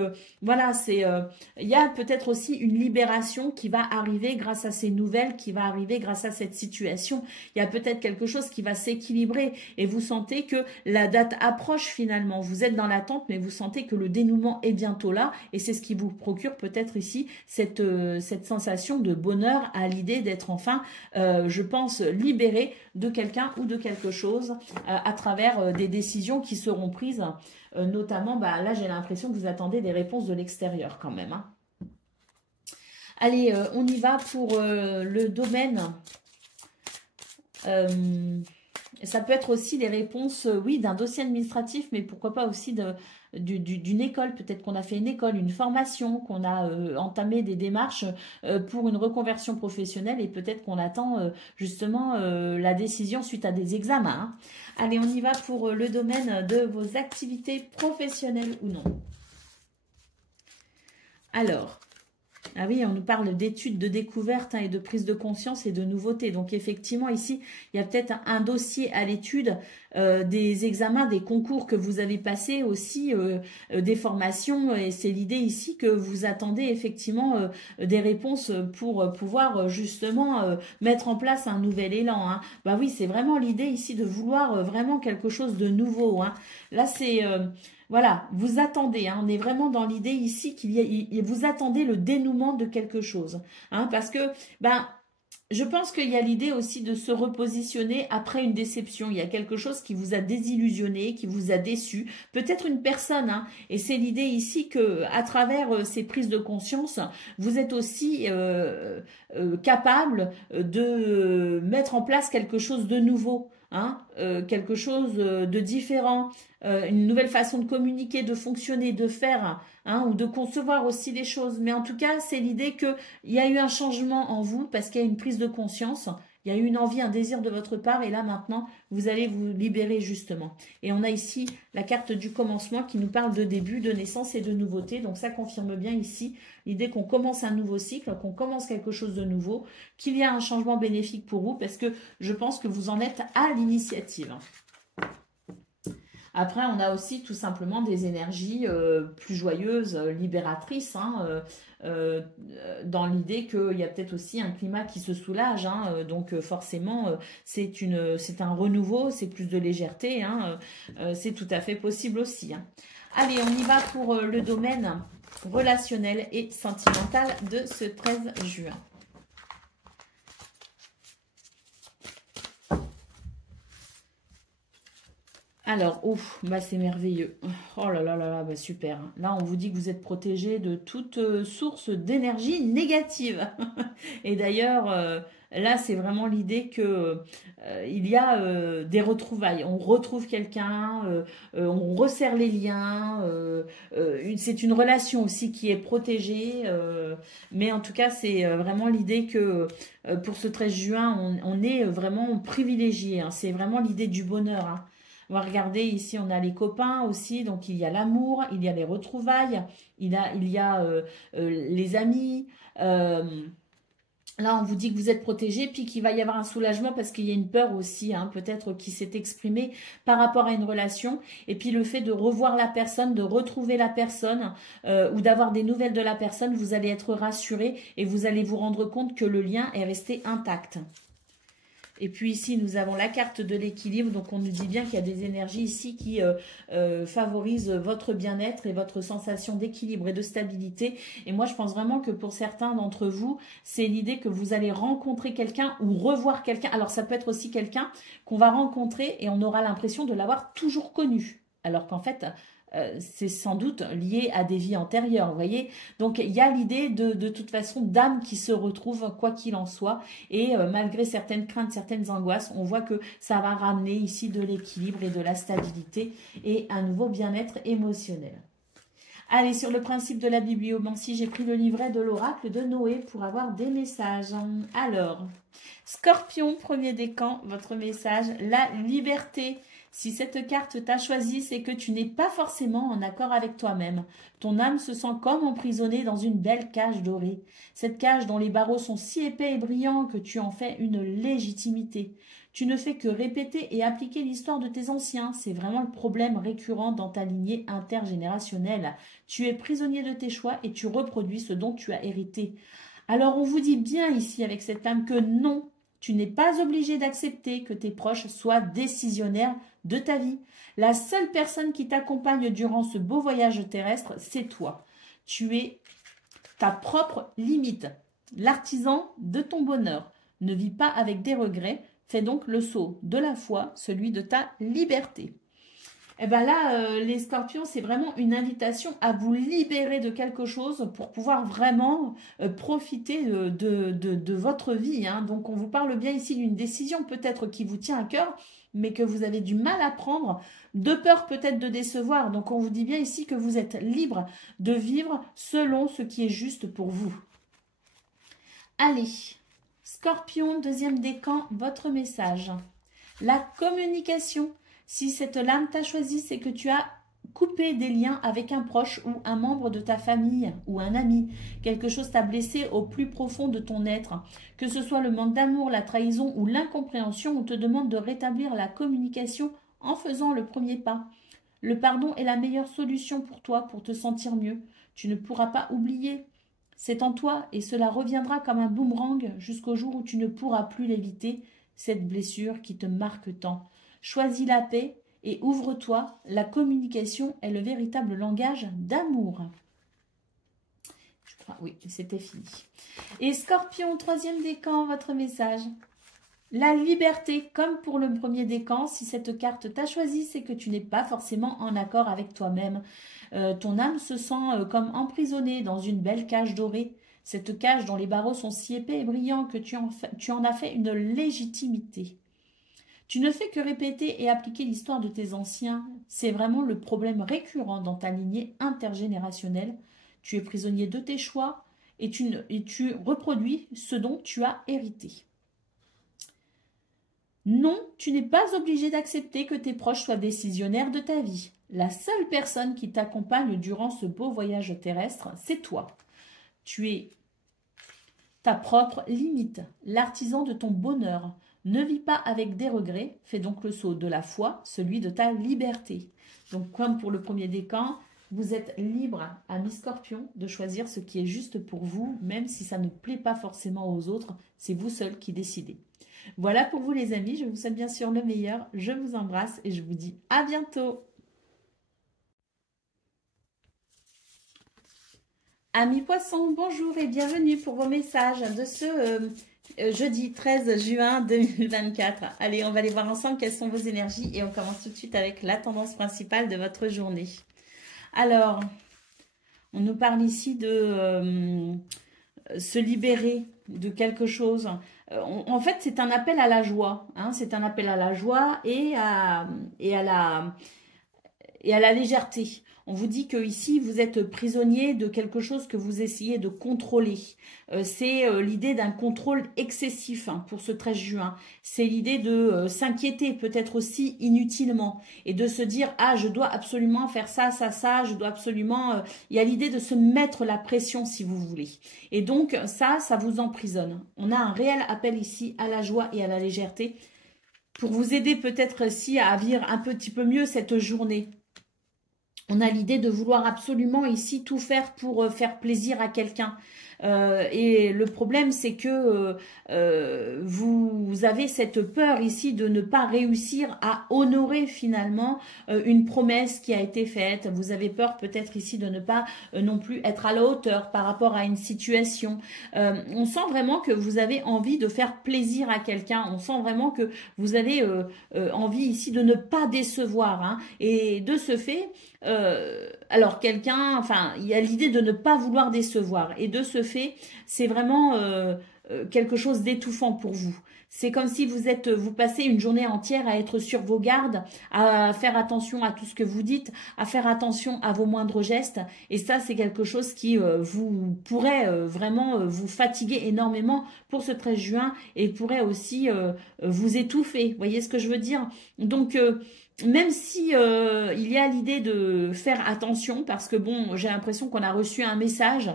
voilà, il y a peut-être aussi une libération qui va arriver grâce à ces nouvelles, qui va arriver grâce à cette situation, il y a peut-être quelque chose qui va s'équilibrer et vous sentez que la date approche finalement, vous êtes dans l'attente mais vous sentez que le dénouement est bientôt là et c'est ce qui vous procure peut-être ici cette cette sensation de bonheur à l'idée d'être enfin, je pense, libéré de quelqu'un ou de quelque chose à travers des décisions qui seront prises. Notamment, bah, là, j'ai l'impression que vous attendez des réponses de l'extérieur quand même. Hein. Allez, on y va pour le domaine. Ça peut être aussi des réponses, oui, d'un dossier administratif, mais pourquoi pas aussi d'une école. Peut-être qu'on a fait une école, une formation, qu'on a entamé des démarches pour une reconversion professionnelle et peut-être qu'on attend justement la décision suite à des examens. Hein. Allez, on y va pour le domaine de vos activités professionnelles ou non. Alors... Ah oui, on nous parle d'études, de découverte et de prise de conscience et de nouveautés. Donc effectivement, ici, il y a peut-être un dossier à l'étude, des examens, des concours que vous avez passés aussi, des formations. Et c'est l'idée ici que vous attendez effectivement des réponses pour pouvoir justement mettre en place un nouvel élan. Hein. Bah oui, c'est vraiment l'idée ici de vouloir vraiment quelque chose de nouveau. Hein. Là, c'est... Voilà, vous attendez, hein, on est vraiment dans l'idée ici vous attendez le dénouement de quelque chose. Hein, parce que, ben, je pense qu'il y a l'idée aussi de se repositionner après une déception. Il y a quelque chose qui vous a désillusionné, qui vous a déçu. Peut-être une personne, hein, et c'est l'idée ici que, à travers ces prises de conscience, vous êtes aussi capable de mettre en place quelque chose de nouveau. Hein, quelque chose de différent, une nouvelle façon de communiquer, de fonctionner, de faire, hein, ou de concevoir aussi les choses. Mais en tout cas, c'est l'idée qu'il y a eu un changement en vous parce qu'il y a une prise de conscience, il y a eu une envie, un désir de votre part et là maintenant, vous allez vous libérer justement. Et on a ici la carte du commencement qui nous parle de début, de naissance et de nouveauté. Donc ça confirme bien ici l'idée qu'on commence un nouveau cycle, qu'on commence quelque chose de nouveau, qu'il y a un changement bénéfique pour vous parce que je pense que vous en êtes à l'initiative. Après, on a aussi tout simplement des énergies plus joyeuses, libératrices, hein, dans l'idée qu'il y a peut-être aussi un climat qui se soulage. Hein, donc forcément, c'est un renouveau, c'est plus de légèreté. Hein, c'est tout à fait possible aussi. Hein. Allez, on y va pour le domaine relationnel et sentimental de ce 13 juin. Alors, ouf, bah c'est merveilleux. Oh là là là là, bah super. Là, on vous dit que vous êtes protégé de toute source d'énergie négative. Et d'ailleurs, là, c'est vraiment l'idée que il y a des retrouvailles. On retrouve quelqu'un, on resserre les liens. C'est une relation aussi qui est protégée. Mais en tout cas, c'est vraiment l'idée que pour ce 13 juin, on est vraiment privilégié. Hein. C'est vraiment l'idée du bonheur. Hein. On va regarder ici, on a les copains aussi, donc il y a l'amour, il y a les retrouvailles, il y a les amis. Là, on vous dit que vous êtes protégé, puis qu'il va y avoir un soulagement parce qu'il y a une peur aussi, hein, peut-être qui s'est exprimée par rapport à une relation. Et puis le fait de revoir la personne, de retrouver la personne ou d'avoir des nouvelles de la personne, vous allez être rassuré et vous allez vous rendre compte que le lien est resté intact. Et puis ici, nous avons la carte de l'équilibre. Donc, on nous dit bien qu'il y a des énergies ici qui favorisent votre bien-être et votre sensation d'équilibre et de stabilité. Et moi, je pense vraiment que pour certains d'entre vous, c'est l'idée que vous allez rencontrer quelqu'un ou revoir quelqu'un. Alors, ça peut être aussi quelqu'un qu'on va rencontrer et on aura l'impression de l'avoir toujours connu. Alors qu'en fait... c'est sans doute lié à des vies antérieures, vous voyez. Donc, il y a l'idée de toute façon d'âme qui se retrouve, quoi qu'il en soit. Et malgré certaines craintes, certaines angoisses, on voit que ça va ramener ici de l'équilibre et de la stabilité et un nouveau bien-être émotionnel. Allez, sur le principe de la bibliomancie, j'ai pris le livret de l'oracle de Noé pour avoir des messages. Alors, Scorpion, premier décan, votre message, la liberté. Si cette carte t'a choisi, c'est que tu n'es pas forcément en accord avec toi-même. Ton âme se sent comme emprisonnée dans une belle cage dorée. Cette cage dont les barreaux sont si épais et brillants que tu en fais une légitimité. Tu ne fais que répéter et appliquer l'histoire de tes anciens. C'est vraiment le problème récurrent dans ta lignée intergénérationnelle. Tu es prisonnier de tes choix et tu reproduis ce dont tu as hérité. Alors on vous dit bien ici avec cette âme que non, tu n'es pas obligé d'accepter que tes proches soient décisionnaires de ta vie. La seule personne qui t'accompagne durant ce beau voyage terrestre, c'est toi. Tu es ta propre limite, l'artisan de ton bonheur. Ne vis pas avec des regrets, fais donc le saut de la foi, celui de ta liberté. Et bien là, les scorpions, c'est vraiment une invitation à vous libérer de quelque chose pour pouvoir vraiment profiter de votre vie, hein. Donc, on vous parle bien ici d'une décision peut-être qui vous tient à cœur, mais que vous avez du mal à prendre, de peur peut-être de décevoir. Donc, on vous dit bien ici que vous êtes libre de vivre selon ce qui est juste pour vous. Allez, Scorpion, deuxième décan, votre message. La communication. Si cette lame t'a choisi, c'est que tu as coupé des liens avec un proche ou un membre de ta famille ou un ami. Quelque chose t'a blessé au plus profond de ton être. Que ce soit le manque d'amour, la trahison ou l'incompréhension, on te demande de rétablir la communication en faisant le premier pas. Le pardon est la meilleure solution pour toi, pour te sentir mieux. Tu ne pourras pas oublier. C'est en toi et cela reviendra comme un boomerang jusqu'au jour où tu ne pourras plus l'éviter, cette blessure qui te marque tant. Choisis la paix et ouvre-toi. La communication est le véritable langage d'amour. Je crois, oui, c'était fini. Et Scorpion, troisième décan, votre message. La liberté, comme pour le premier décan, si cette carte t'a choisi, c'est que tu n'es pas forcément en accord avec toi-même. Ton âme se sent comme emprisonnée dans une belle cage dorée. Cette cage dont les barreaux sont si épais et brillants que tu en as fait une légitimité. Tu ne fais que répéter et appliquer l'histoire de tes anciens. C'est vraiment le problème récurrent dans ta lignée intergénérationnelle. Tu es prisonnier de tes choix et tu reproduis ce dont tu as hérité. Non, tu n'es pas obligé d'accepter que tes proches soient décisionnaires de ta vie. La seule personne qui t'accompagne durant ce beau voyage terrestre, c'est toi. Tu es ta propre limite, l'artisan de ton bonheur. Ne vis pas avec des regrets, fais donc le saut de la foi, celui de ta liberté. Donc comme pour le premier décan, vous êtes libre, ami Scorpion, de choisir ce qui est juste pour vous, même si ça ne plaît pas forcément aux autres, c'est vous seul qui décidez. Voilà pour vous les amis, je vous souhaite bien sûr le meilleur, je vous embrasse et je vous dis à bientôt. Amis poissons, bonjour et bienvenue pour vos messages de ce jeudi 13 juin 2024. Allez, on va aller voir ensemble quelles sont vos énergies et on commence tout de suite avec la tendance principale de votre journée. Alors, on nous parle ici de se libérer de quelque chose. En fait, c'est un appel à la joie. Hein, c'est un appel à la joie et à la légèreté. On vous dit que ici vous êtes prisonnier de quelque chose que vous essayez de contrôler. C'est l'idée d'un contrôle excessif pour ce 13 juin. C'est l'idée de s'inquiéter peut-être aussi inutilement et de se dire « Ah, je dois absolument faire ça, ça, ça, je dois absolument… » Il y a l'idée de se mettre la pression si vous voulez. Et donc ça vous emprisonne. On a un réel appel ici à la joie et à la légèreté pour vous aider peut-être aussi à vivre un petit peu mieux cette journée. On a l'idée de vouloir absolument ici tout faire pour faire plaisir à quelqu'un. Et le problème, c'est que vous avez cette peur ici de ne pas réussir à honorer finalement une promesse qui a été faite. Vous avez peur peut-être ici de ne pas non plus être à la hauteur par rapport à une situation. On sent vraiment que vous avez envie de faire plaisir à quelqu'un. On sent vraiment que vous avez envie ici de ne pas décevoir. Hein. Et de ce fait… alors quelqu'un, enfin, il y a l'idée de ne pas vouloir décevoir et de ce fait, c'est vraiment quelque chose d'étouffant pour vous. C'est comme si vous passez une journée entière à être sur vos gardes, à faire attention à tout ce que vous dites, à faire attention à vos moindres gestes. Et ça, c'est quelque chose qui vous pourrait vraiment vous fatiguer énormément pour ce 13 juin et pourrait aussi vous étouffer. Vous voyez ce que je veux dire? Donc, même si il y a l'idée de faire attention, parce que bon, j'ai l'impression qu'on a reçu un message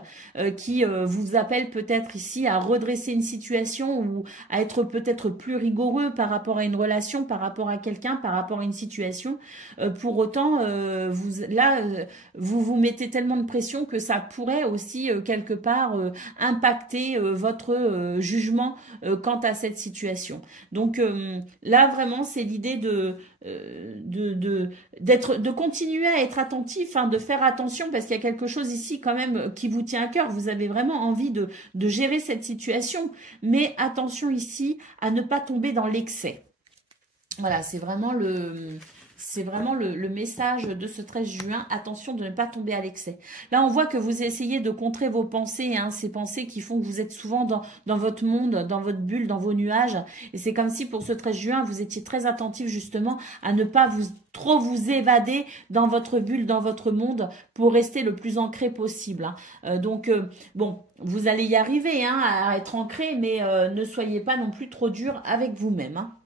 qui vous appelle peut-être ici à redresser une situation ou à être peut-être plus rigoureux par rapport à une relation, par rapport à quelqu'un, par rapport à une situation. Pour autant, vous vous mettez tellement de pression que ça pourrait aussi quelque part impacter votre jugement quant à cette situation. Donc là, vraiment, c'est l'idée de continuer à être attentif, hein, de faire attention parce qu'il y a quelque chose ici quand même qui vous tient à cœur. Vous avez vraiment envie de gérer cette situation, mais attention ici à ne pas tomber dans l'excès. Voilà, c'est vraiment le message de ce 13 juin. Attention de ne pas tomber à l'excès. Là, on voit que vous essayez de contrer vos pensées, hein, ces pensées qui font que vous êtes souvent dans votre monde, dans votre bulle, dans vos nuages. Et c'est comme si pour ce 13 juin, vous étiez très attentif justement à ne pas trop vous évader dans votre bulle, dans votre monde, pour rester le plus ancré possible. Hein. Bon, vous allez y arriver, hein, à être ancré, mais ne soyez pas non plus trop dur avec vous-même. Hein.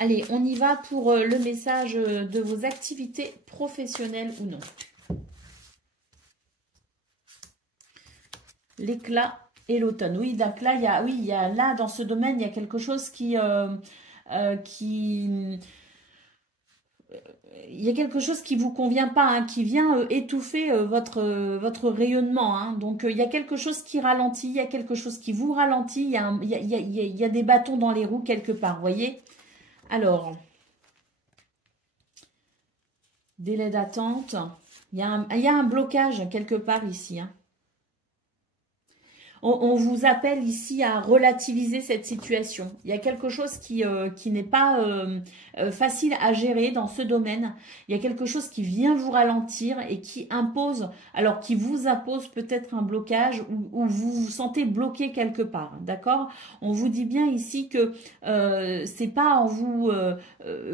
Allez, on y va pour le message de vos activités professionnelles ou non. L'éclat et l'automne. Oui, donc là, il y a là, dans ce domaine, il y a quelque chose il y a quelque chose qui vous convient pas, hein, qui vient étouffer votre rayonnement. Hein. Donc, il y a quelque chose qui ralentit, il y a quelque chose qui vous ralentit, il y a des bâtons dans les roues quelque part, vous voyez. Alors, délai d'attente. Il y a un blocage quelque part ici. Hein. On vous appelle ici à relativiser cette situation. Il y a quelque chose qui n'est pas facile à gérer dans ce domaine. Il y a quelque chose qui vient vous ralentir et qui impose, alors qui vous impose peut-être un blocage ou vous vous sentez bloqué quelque part. D'accord? On vous dit bien ici que c'est pas en vous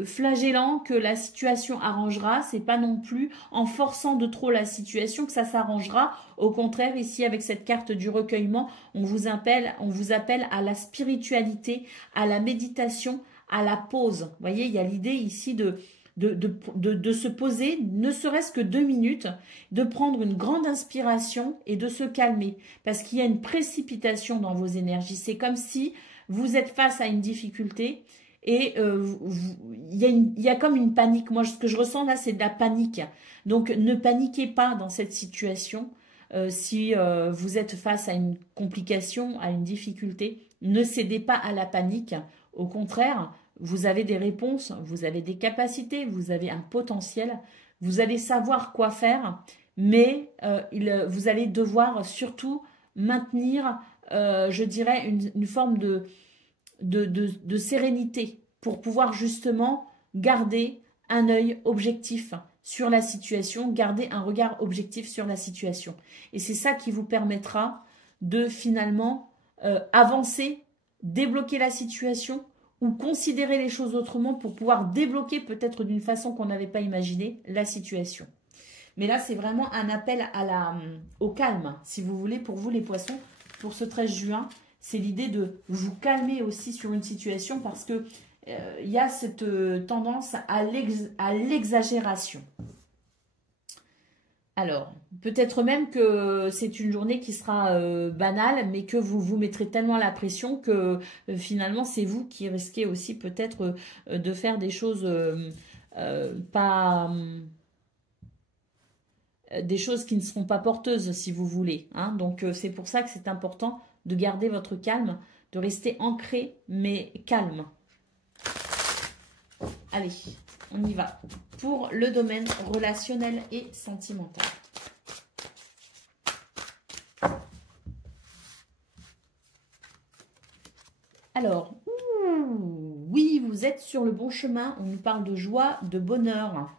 flagellant que la situation arrangera. C'est pas non plus en forçant de trop la situation que ça s'arrangera. Au contraire, ici, avec cette carte du recueillement, on vous appelle à la spiritualité, à la méditation, à la pause. Vous voyez, il y a l'idée ici de se poser, ne serait-ce que 2 minutes, de prendre une grande inspiration et de se calmer. Parce qu'il y a une précipitation dans vos énergies. C'est comme si vous êtes face à une difficulté et il y a comme une panique. Moi, ce que je ressens là, c'est de la panique. Donc, ne paniquez pas dans cette situation. Si vous êtes face à une complication, à une difficulté, ne cédez pas à la panique. Au contraire, vous avez des réponses, vous avez des capacités, vous avez un potentiel, vous allez savoir quoi faire, mais vous allez devoir surtout maintenir, je dirais, une forme de sérénité pour pouvoir justement garder un œil objectif sur la situation, garder un regard objectif sur la situation. Et c'est ça qui vous permettra de finalement avancer, débloquer la situation ou considérer les choses autrement pour pouvoir débloquer peut-être d'une façon qu'on n'avait pas imaginé la situation. Mais là, c'est vraiment un appel au calme, si vous voulez, pour vous les poissons, pour ce 13 juin. C'est l'idée de vous calmer aussi sur une situation parce que il y a cette tendance à l'exagération. Alors, peut-être même que c'est une journée qui sera banale, mais que vous vous mettrez tellement la pression que finalement, c'est vous qui risquez aussi peut-être de faire des choses des choses qui ne seront pas porteuses, si vous voulez. Hein. Donc, c'est pour ça que c'est important de garder votre calme, de rester ancré, mais calme. Allez, on y va. Pour le domaine relationnel et sentimental. Alors, oui, vous êtes sur le bon chemin. On nous parle de joie, de bonheur.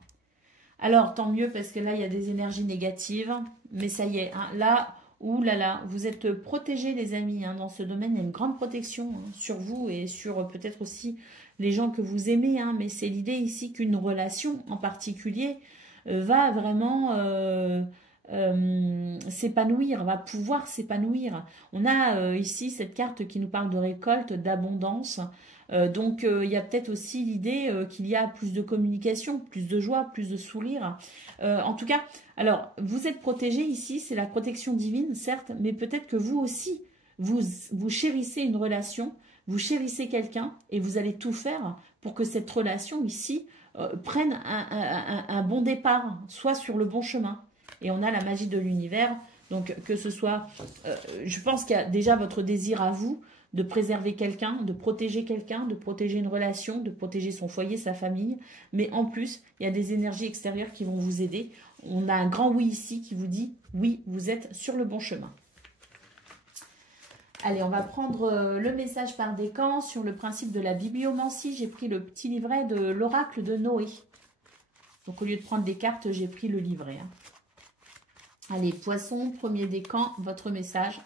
Alors, tant mieux, parce que là, il y a des énergies négatives. Mais ça y est, hein, là, oulala, vous êtes protégés, les amis. Hein, dans ce domaine, il y a une grande protection sur vous et sur peut-être aussi les gens que vous aimez. Hein, mais c'est l'idée ici qu'une relation en particulier va vraiment s'épanouir, va pouvoir s'épanouir. On a ici cette carte qui nous parle de récolte, d'abondance. Donc, il y a peut-être aussi l'idée qu'il y a plus de communication, plus de joie, plus de sourire. En tout cas, alors, vous êtes protégés ici, c'est la protection divine, certes, mais peut-être que vous aussi, vous chérissez une relation, vous chérissez quelqu'un et vous allez tout faire pour que cette relation ici prenne un bon départ, soit sur le bon chemin. Et on a la magie de l'univers, donc que ce soit, je pense qu'il y a déjà votre désir à vous, de préserver quelqu'un, de protéger une relation, de protéger son foyer, sa famille. Mais en plus, il y a des énergies extérieures qui vont vous aider. On a un grand oui ici qui vous dit oui, vous êtes sur le bon chemin. Allez, on va prendre le message par décan sur le principe de la bibliomancie. J'ai pris le petit livret de l'oracle de Noé. Donc, au lieu de prendre des cartes, j'ai pris le livret. Allez, poisson, premier décan, votre message.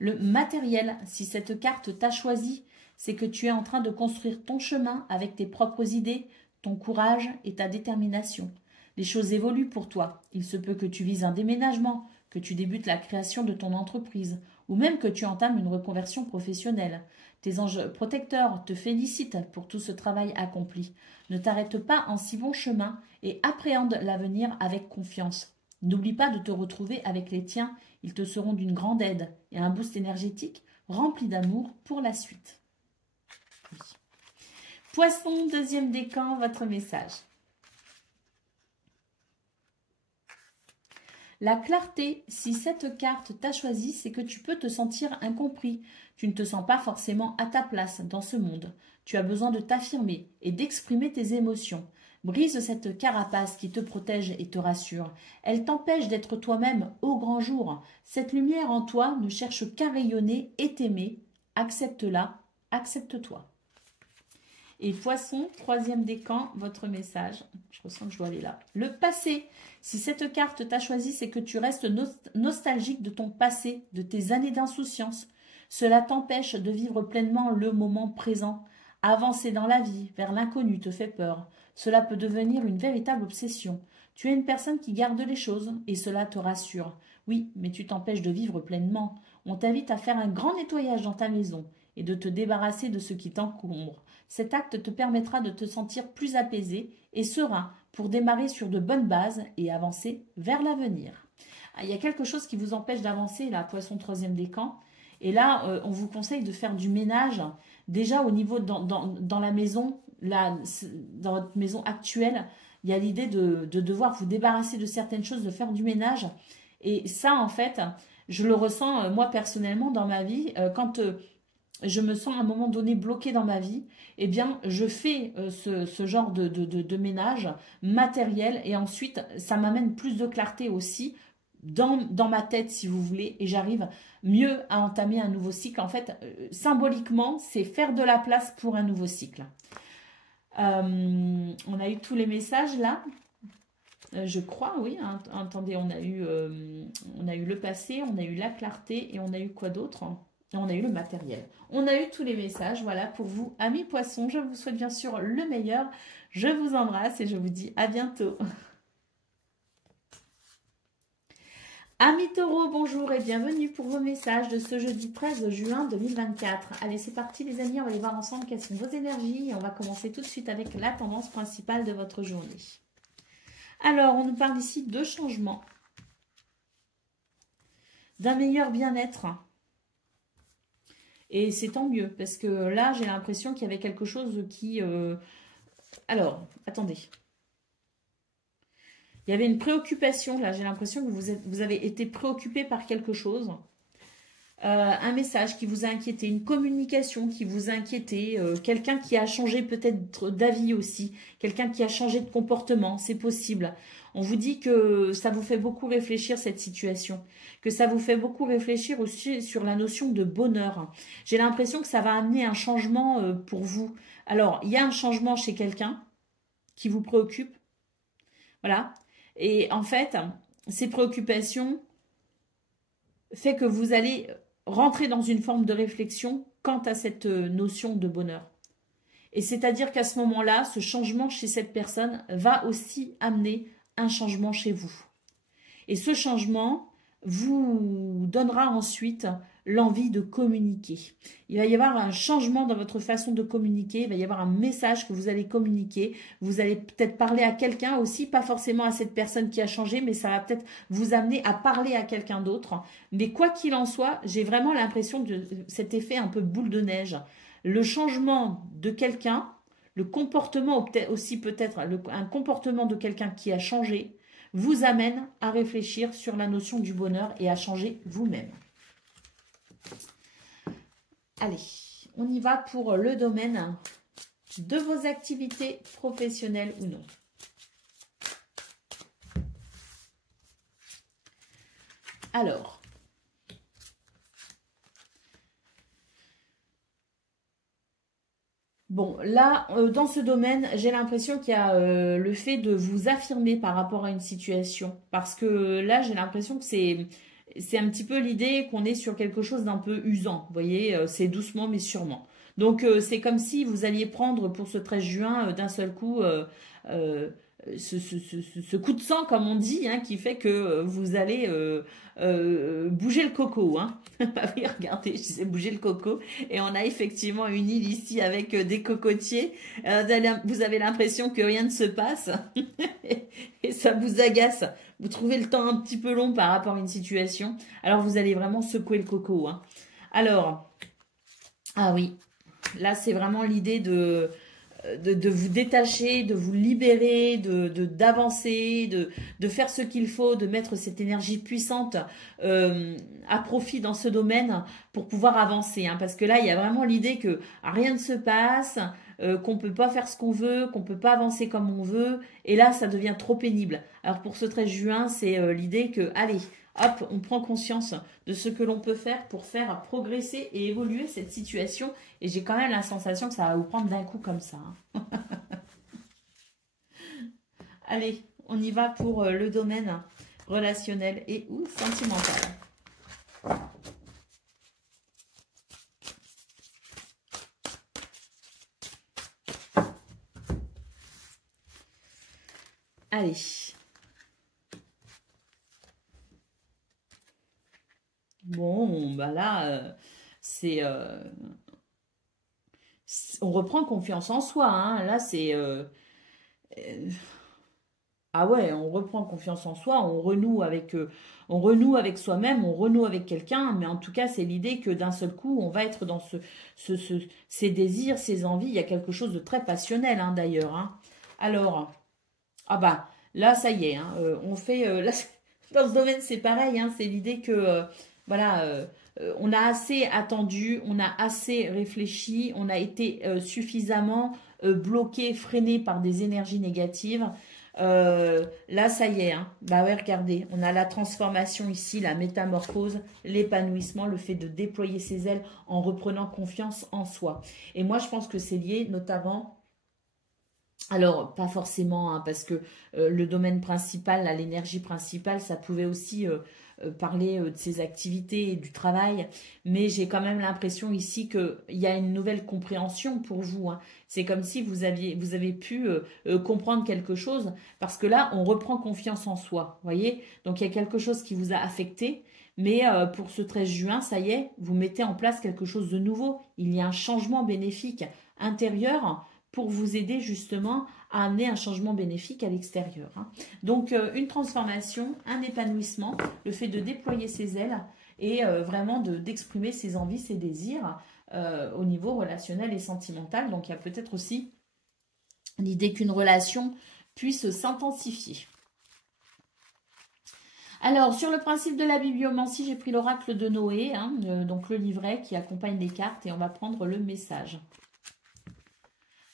Le matériel, si cette carte t'a choisi, c'est que tu es en train de construire ton chemin avec tes propres idées, ton courage et ta détermination. Les choses évoluent pour toi. Il se peut que tu vises un déménagement, que tu débutes la création de ton entreprise, ou même que tu entames une reconversion professionnelle. Tes anges protecteurs te félicitent pour tout ce travail accompli. Ne t'arrête pas en si bon chemin et appréhende l'avenir avec confiance. N'oublie pas de te retrouver avec les tiens, ils te seront d'une grande aide et un boost énergétique rempli d'amour pour la suite. Oui. Poisson, deuxième décan, votre message. La clarté, si cette carte t'a choisi, c'est que tu peux te sentir incompris. Tu ne te sens pas forcément à ta place dans ce monde. Tu as besoin de t'affirmer et d'exprimer tes émotions. Brise cette carapace qui te protège et te rassure. Elle t'empêche d'être toi-même au grand jour. Cette lumière en toi ne cherche qu'à rayonner et t'aimer. Accepte-la, accepte-toi. Et poisson, troisième décan, votre message. Je ressens que je dois aller là. Le passé. Si cette carte t'a choisi, c'est que tu restes nostalgique de ton passé, de tes années d'insouciance. Cela t'empêche de vivre pleinement le moment présent. Avancer dans la vie, vers l'inconnu, te fait peur. Cela peut devenir une véritable obsession. Tu es une personne qui garde les choses et cela te rassure. Oui, mais tu t'empêches de vivre pleinement. On t'invite à faire un grand nettoyage dans ta maison et de te débarrasser de ce qui t'encombre. Cet acte te permettra de te sentir plus apaisé et serein pour démarrer sur de bonnes bases et avancer vers l'avenir. Il y a quelque chose qui vous empêche d'avancer, là, poisson troisième décan. Et là, on vous conseille de faire du ménage. Déjà, au niveau dans la maison, là, dans votre maison actuelle, il y a l'idée de devoir vous débarrasser de certaines choses, de faire du ménage. Et ça, en fait, je le ressens, moi, personnellement, dans ma vie. Quand je me sens à un moment donné bloquée dans ma vie, eh bien, je fais ce genre de ménage matériel. Et ensuite, ça m'amène plus de clarté aussi dans ma tête, si vous voulez, et j'arrive mieux à entamer un nouveau cycle. En fait, symboliquement, c'est faire de la place pour un nouveau cycle. On a eu tous les messages là, je crois, oui. Attendez, on a eu le passé, on a eu la clarté et on a eu quoi d'autre? On a eu le matériel. On a eu tous les messages, voilà, pour vous, amis poissons. Je vous souhaite bien sûr le meilleur. Je vous embrasse et je vous dis à bientôt. Amis taureaux, bonjour et bienvenue pour vos messages de ce jeudi 13 juin 2024. Allez, c'est parti les amis, on va aller voir ensemble quelles sont vos énergies. Et on va commencer tout de suite avec la tendance principale de votre journée. Alors, on nous parle ici de changement, d'un meilleur bien-être. Et c'est tant mieux, parce que là, j'ai l'impression qu'il y avait quelque chose qui... Alors, attendez. Il y avait une préoccupation, là, j'ai l'impression que vous avez été préoccupé par quelque chose. Un message qui vous a inquiété, une communication qui vous a inquiété, quelqu'un qui a changé peut-être d'avis aussi, quelqu'un qui a changé de comportement, c'est possible. On vous dit que ça vous fait beaucoup réfléchir cette situation, que ça vous fait beaucoup réfléchir aussi sur la notion de bonheur. J'ai l'impression que ça va amener un changement pour vous. Alors, il y a un changement chez quelqu'un qui vous préoccupe, voilà. Et en fait, ces préoccupations fait que vous allez rentrer dans une forme de réflexion quant à cette notion de bonheur. Et c'est-à-dire qu'à ce moment-là, ce changement chez cette personne va aussi amener un changement chez vous. Et ce changement vous donnera ensuite l'envie de communiquer. Il va y avoir un changement dans votre façon de communiquer, il va y avoir un message que vous allez communiquer, vous allez peut-être parler à quelqu'un aussi, pas forcément à cette personne qui a changé, mais ça va peut-être vous amener à parler à quelqu'un d'autre. Mais quoi qu'il en soit, j'ai vraiment l'impression de cet effet un peu boule de neige. Le changement de quelqu'un, le comportement, aussi peut-être un comportement de quelqu'un qui a changé, vous amène à réfléchir sur la notion du bonheur et à changer vous-même. Allez, on y va pour le domaine de vos activités professionnelles ou non. Alors, bon, là, dans ce domaine, j'ai l'impression qu'il y a le fait de vous affirmer par rapport à une situation. Parce que là, j'ai l'impression que c'est un petit peu l'idée qu'on est sur quelque chose d'un peu usant. Vous voyez, c'est doucement mais sûrement. Donc, c'est comme si vous alliez prendre pour ce 13 juin d'un seul coup euh, ce coup de sang, comme on dit, hein, qui fait que vous allez bouger le coco. Hein. Ah oui, regardez, je disais bouger le coco. Et on a effectivement une île ici avec des cocotiers. Vous avez l'impression que rien ne se passe. Et ça vous agace. Vous trouvez le temps un petit peu long par rapport à une situation. Alors, vous allez vraiment secouer le coco. Hein. Alors, ah oui, là, c'est vraiment l'idée de vous détacher, de vous libérer, d'avancer, de faire ce qu'il faut, de mettre cette énergie puissante à profit dans ce domaine pour pouvoir avancer. Hein, parce que là, il y a vraiment l'idée que rien ne se passe, qu'on peut pas faire ce qu'on veut, qu'on peut pas avancer comme on veut. Et là, ça devient trop pénible. Alors pour ce 13 juin, c'est l'idée que, allez, hop, on prend conscience de ce que l'on peut faire pour faire progresser et évoluer cette situation. Et j'ai quand même la sensation que ça va vous prendre d'un coup comme ça. Hein. Allez, on y va pour le domaine relationnel et ou sentimental. Allez. Bon, bah là, on reprend confiance en soi. Hein. Là, euh, ah ouais, on reprend confiance en soi, on renoue avec soi-même, on renoue avec quelqu'un. Mais en tout cas, c'est l'idée que d'un seul coup, on va être dans ces désirs, ces envies. Il y a quelque chose de très passionnel, hein, d'ailleurs. Hein. Alors, ah bah, là, ça y est. Hein, on fait, là, dans ce domaine, c'est pareil. Hein, c'est l'idée que, voilà, on a assez attendu, on a assez réfléchi, on a été suffisamment bloqué, freiné par des énergies négatives. Là, ça y est. Hein. Bah ouais, regardez, on a la transformation ici, la métamorphose, l'épanouissement, le fait de déployer ses ailes en reprenant confiance en soi. Et moi, je pense que c'est lié notamment. Alors, pas forcément, hein, parce que le domaine principal, l'énergie principale, ça pouvait aussi parler de ses activités et du travail, mais j'ai quand même l'impression ici qu'il y a une nouvelle compréhension pour vous. Hein. C'est comme si vous avez pu comprendre quelque chose, parce que là, on reprend confiance en soi, voyez. Donc, il y a quelque chose qui vous a affecté, mais pour ce 13 juin, ça y est, vous mettez en place quelque chose de nouveau. Il y a un changement bénéfique intérieur pour vous aider justement à amener un changement bénéfique à l'extérieur. Hein. Donc, une transformation, un épanouissement, le fait de déployer ses ailes et vraiment d'exprimer ses envies, ses désirs au niveau relationnel et sentimental. Donc, il y a peut-être aussi l'idée qu'une relation puisse s'intensifier. Alors, sur le principe de la bibliomancie, j'ai pris l'oracle de Noé, hein, donc le livret qui accompagne les cartes, et on va prendre le message.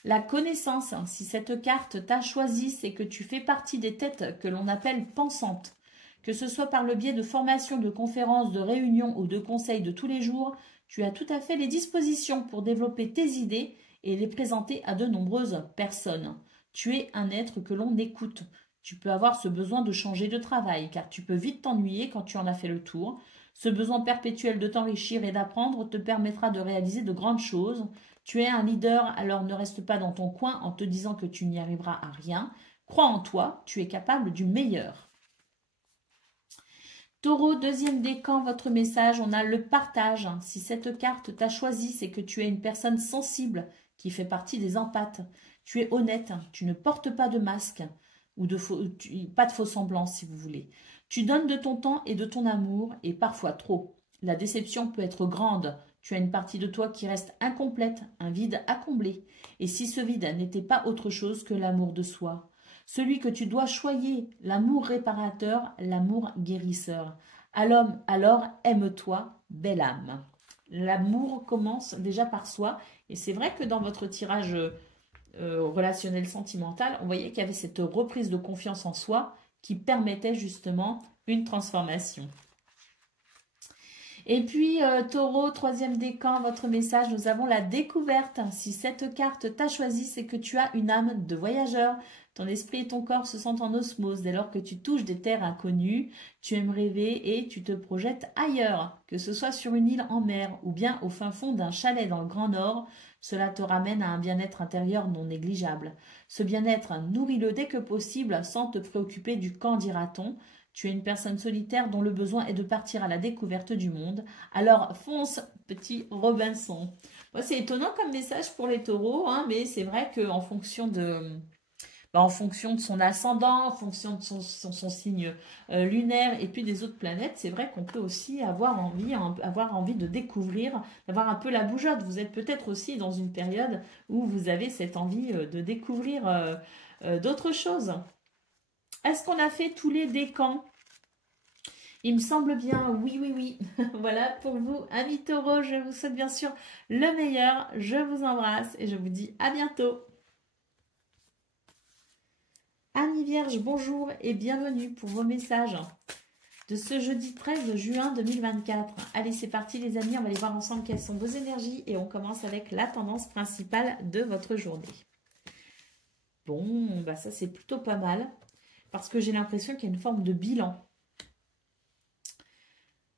La connaissance, si cette carte t'a choisi, c'est que tu fais partie des têtes que l'on appelle pensantes. Que ce soit par le biais de formations, de conférences, de réunions ou de conseils de tous les jours, tu as tout à fait les dispositions pour développer tes idées et les présenter à de nombreuses personnes. Tu es un être que l'on écoute. Tu peux avoir ce besoin de changer de travail, car tu peux vite t'ennuyer quand tu en as fait le tour. Ce besoin perpétuel de t'enrichir et d'apprendre te permettra de réaliser de grandes choses. Tu es un leader, alors ne reste pas dans ton coin en te disant que tu n'y arriveras à rien. Crois en toi, tu es capable du meilleur. Taureau, deuxième décan, votre message, on a le partage. Si cette carte t'a choisi, c'est que tu es une personne sensible qui fait partie des empathes. Tu es honnête, tu ne portes pas de masque ou pas de faux semblants si vous voulez. Tu donnes de ton temps et de ton amour et parfois trop. La déception peut être grande. Tu as une partie de toi qui reste incomplète, un vide à combler. Et si ce vide n'était pas autre chose que l'amour de soi, celui que tu dois choyer, l'amour réparateur, l'amour guérisseur. Alors aime-toi, belle âme. L'amour commence déjà par soi. Et c'est vrai que dans votre tirage relationnel sentimental, on voyait qu'il y avait cette reprise de confiance en soi qui permettait justement une transformation. Et puis, Taureau, troisième décan, votre message, nous avons la découverte. Si cette carte t'a choisi, c'est que tu as une âme de voyageur. Ton esprit et ton corps se sentent en osmose. Dès lors que tu touches des terres inconnues, tu aimes rêver et tu te projettes ailleurs. Que ce soit sur une île en mer ou bien au fin fond d'un chalet dans le Grand Nord, cela te ramène à un bien-être intérieur non négligeable. Ce bien-être, nourris-le dès que possible sans te préoccuper du quand dira-t-on. Tu es une personne solitaire dont le besoin est de partir à la découverte du monde. Alors fonce, petit Robinson. Moi, c'est étonnant comme message pour les taureaux, hein, mais c'est vrai qu'en fonction en fonction de son ascendant, en fonction de son signe lunaire et puis des autres planètes, c'est vrai qu'on peut aussi avoir envie de découvrir, d'avoir un peu la bougeotte. Vous êtes peut-être aussi dans une période où vous avez cette envie de découvrir d'autres choses. Est-ce qu'on a fait tous les décans? Il me semble bien, oui, oui, oui. Voilà pour vous, amis taureaux, je vous souhaite bien sûr le meilleur. Je vous embrasse et je vous dis à bientôt. Amis Vierge, bonjour et bienvenue pour vos messages de ce jeudi 13 juin 2024. Allez, c'est parti les amis, on va aller voir ensemble quelles sont vos énergies et on commence avec la tendance principale de votre journée. Bon, bah ça c'est plutôt pas mal. Parce que j'ai l'impression qu'il y a une forme de bilan.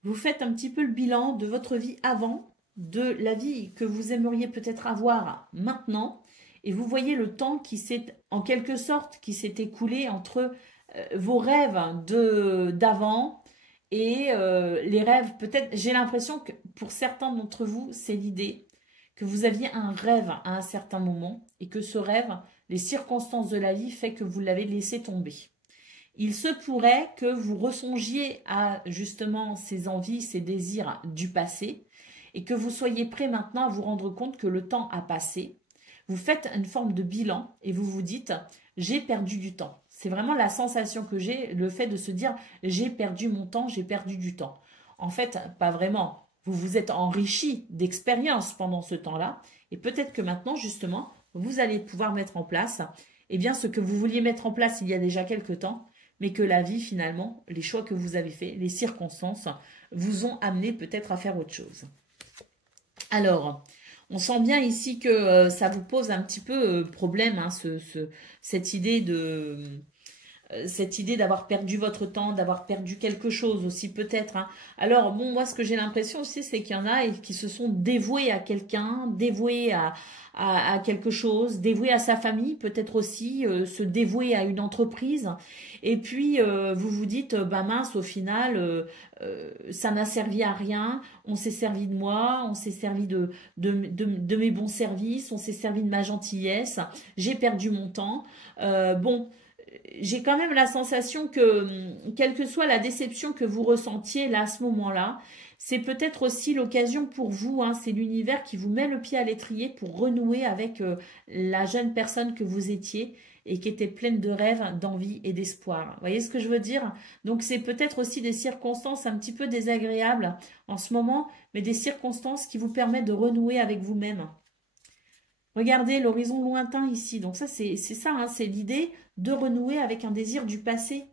Vous faites un petit peu le bilan de votre vie avant, de la vie que vous aimeriez peut-être avoir maintenant, et vous voyez le temps qui s'est, en quelque sorte, qui s'est écoulé entre vos rêves d'avant et les rêves, peut-être, j'ai l'impression que pour certains d'entre vous, c'est l'idée que vous aviez un rêve à un certain moment, et que ce rêve, les circonstances de la vie fait que vous l'avez laissé tomber. Il se pourrait que vous ressongiez à justement ces envies, ces désirs du passé et que vous soyez prêt maintenant à vous rendre compte que le temps a passé. Vous faites une forme de bilan et vous vous dites « j'ai perdu du temps ». C'est vraiment la sensation que j'ai, le fait de se dire « j'ai perdu mon temps, j'ai perdu du temps ». En fait, pas vraiment. Vous vous êtes enrichi d'expérience pendant ce temps-là et peut-être que maintenant, justement, vous allez pouvoir mettre en place ce que vous vouliez mettre en place il y a déjà quelque temps, mais que la vie, finalement, les choix que vous avez faits, les circonstances, vous ont amené peut-être à faire autre chose. Alors, on sent bien ici que ça vous pose un petit peu problème, hein, cette idée d'avoir perdu votre temps, d'avoir perdu quelque chose aussi peut-être. Hein. Alors, bon, moi, ce que j'ai l'impression aussi, c'est qu'il y en a qui se sont dévoués à quelqu'un, dévoués à quelque chose, dévoués à sa famille, peut-être aussi, se dévouer à une entreprise. Et puis, vous vous dites, bah mince, au final, ça n'a servi à rien, on s'est servi de moi, on s'est servi de mes bons services, on s'est servi de ma gentillesse, j'ai perdu mon temps. Bon, j'ai quand même la sensation que, quelle que soit la déception que vous ressentiez là à ce moment-là, c'est peut-être aussi l'occasion pour vous, hein, c'est l'univers qui vous met le pied à l'étrier pour renouer avec la jeune personne que vous étiez et qui était pleine de rêves, d'envie et d'espoir. Vous voyez ce que je veux dire? Donc c'est peut-être aussi des circonstances un petit peu désagréables en ce moment, mais des circonstances qui vous permettent de renouer avec vous-même. Regardez l'horizon lointain ici. Donc ça, c'est ça, hein, c'est l'idée de renouer avec un désir du passé.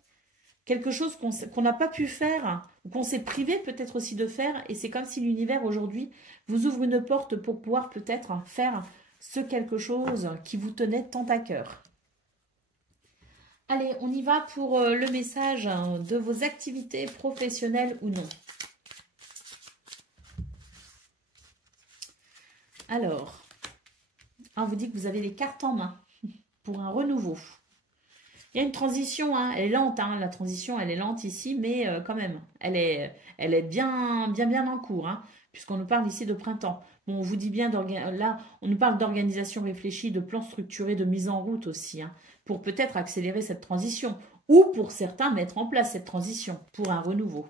Quelque chose qu'on n'a pas pu faire, ou qu'on s'est privé peut-être aussi de faire. Et c'est comme si l'univers aujourd'hui vous ouvre une porte pour pouvoir peut-être faire ce quelque chose qui vous tenait tant à cœur. Allez, on y va pour le message de vos activités professionnelles ou non. Alors, on vous dit que vous avez les cartes en main pour un renouveau. Il y a une transition, hein, elle est lente, hein, la transition elle est lente ici, mais quand même, elle est bien en cours, hein, puisqu'on nous parle ici de printemps. Bon, on vous dit bien, là, on nous parle d'organisation réfléchie, de plan structuré, de mise en route aussi, hein, pour peut-être accélérer cette transition, ou pour certains mettre en place cette transition pour un renouveau.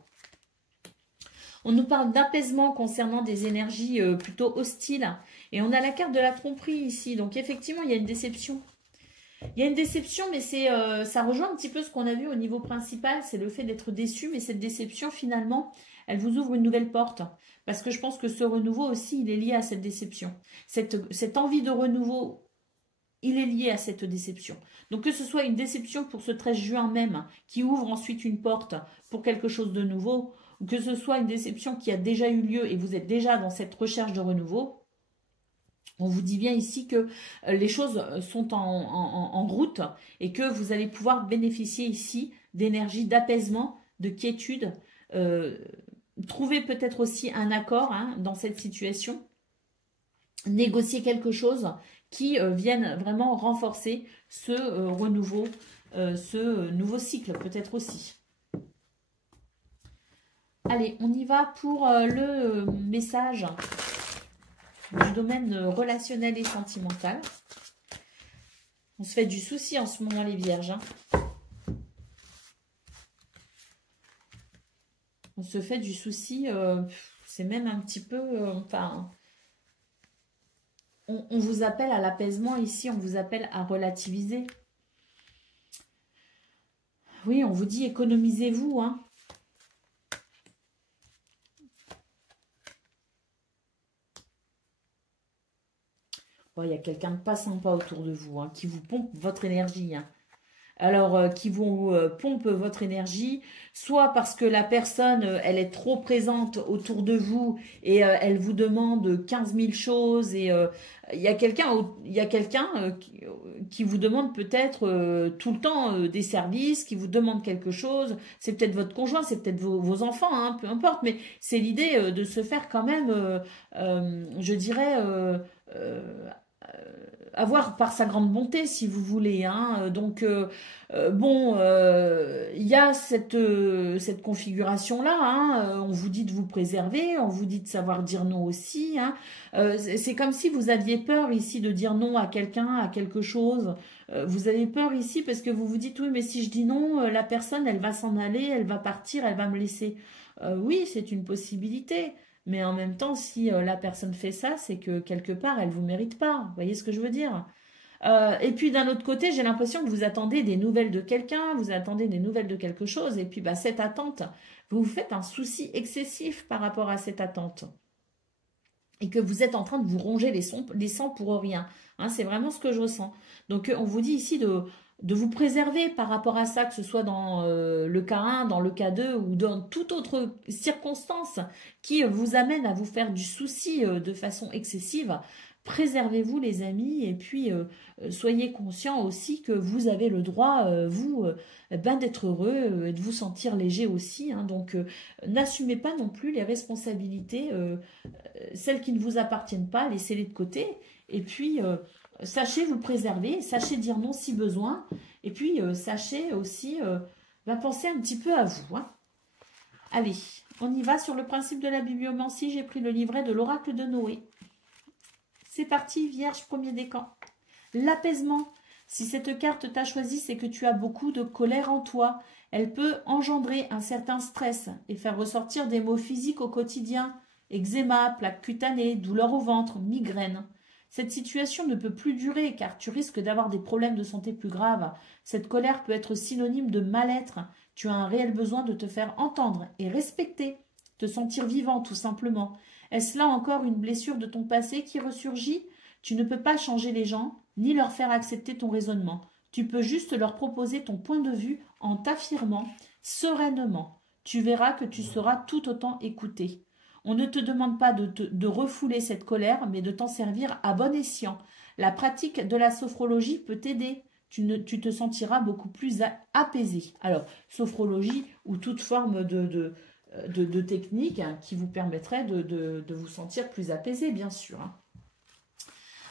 On nous parle d'apaisement concernant des énergies plutôt hostiles, et on a la carte de la tromperie ici, donc effectivement, il y a une déception. Il y a une déception, mais ça rejoint un petit peu ce qu'on a vu au niveau principal, c'est le fait d'être déçu, mais cette déception, finalement, elle vous ouvre une nouvelle porte. Parce que je pense que ce renouveau aussi, il est lié à cette déception. Cette envie de renouveau, il est lié à cette déception. Donc que ce soit une déception pour ce 13 juin même, qui ouvre ensuite une porte pour quelque chose de nouveau, ou que ce soit une déception qui a déjà eu lieu et vous êtes déjà dans cette recherche de renouveau, on vous dit bien ici que les choses sont en route et que vous allez pouvoir bénéficier ici d'énergie, d'apaisement, de quiétude, trouver peut-être aussi un accord dans cette situation, négocier quelque chose qui vienne vraiment renforcer ce renouveau, ce nouveau cycle peut-être aussi. Allez, on y va pour le message du domaine relationnel et sentimental. On se fait du souci en ce moment les vierges. On se fait du souci, c'est même un petit peu... enfin, on vous appelle à l'apaisement ici, on vous appelle à relativiser. Oui, on vous dit économisez-vous, hein. Il y a quelqu'un de pas sympa autour de vous, qui vous pompe votre énergie. Alors, qui vous pompe votre énergie, soit parce que la personne, elle est trop présente autour de vous et elle vous demande 15 000 choses. Et il y a quelqu'un qui vous demande peut-être tout le temps des services, qui vous demande quelque chose. C'est peut-être votre conjoint, c'est peut-être vos enfants, peu importe. Mais c'est l'idée de se faire quand même, je dirais... avoir par sa grande bonté, si vous voulez. Donc, bon, il y a cette configuration-là. On vous dit de vous préserver, on vous dit de savoir dire non aussi. C'est comme si vous aviez peur ici de dire non à quelqu'un, à quelque chose. Vous avez peur ici parce que vous vous dites, oui, mais si je dis non, la personne, elle va s'en aller, elle va partir, elle va me laisser. Oui, c'est une possibilité. Mais en même temps, si la personne fait ça, c'est que quelque part, elle ne vous mérite pas. Vous voyez ce que je veux dire? Et puis d'un autre côté, j'ai l'impression que vous attendez des nouvelles de quelqu'un, vous attendez des nouvelles de quelque chose. Et puis cette attente, vous vous faites un souci excessif par rapport à cette attente. Et que vous êtes en train de vous ronger les sangs pour rien. C'est vraiment ce que je ressens. Donc on vous dit ici de vous préserver par rapport à ça, que ce soit dans le cas 1, dans le cas 2 ou dans toute autre circonstance qui vous amène à vous faire du souci de façon excessive. Préservez-vous les amis et puis soyez conscients aussi que vous avez le droit, vous, d'être heureux et de vous sentir léger aussi. Donc n'assumez pas non plus les responsabilités, celles qui ne vous appartiennent pas, laissez-les de côté. Et puis... sachez vous préserver, sachez dire non si besoin, et puis sachez aussi penser un petit peu à vous. Allez, on y va sur le principe de la bibliomancie. J'ai pris le livret de l'oracle de Noé. C'est parti, Vierge, premier décan. L'apaisement. Si cette carte t'a choisi, c'est que tu as beaucoup de colère en toi. Elle peut engendrer un certain stress et faire ressortir des maux physiques au quotidien. Eczéma, plaques cutanées, douleurs au ventre, migraines. Cette situation ne peut plus durer car tu risques d'avoir des problèmes de santé plus graves. Cette colère peut être synonyme de mal-être. Tu as un réel besoin de te faire entendre et respecter, te sentir vivant tout simplement. Est-ce là encore une blessure de ton passé qui ressurgit? Tu ne peux pas changer les gens, ni leur faire accepter ton raisonnement. Tu peux juste leur proposer ton point de vue en t'affirmant sereinement. Tu verras que tu seras tout autant écouté. On ne te demande pas de refouler cette colère, mais de t'en servir à bon escient. La pratique de la sophrologie peut t'aider. Tu te sentiras beaucoup plus apaisé. Alors, sophrologie ou toute forme de technique qui vous permettrait de vous sentir plus apaisé, bien sûr.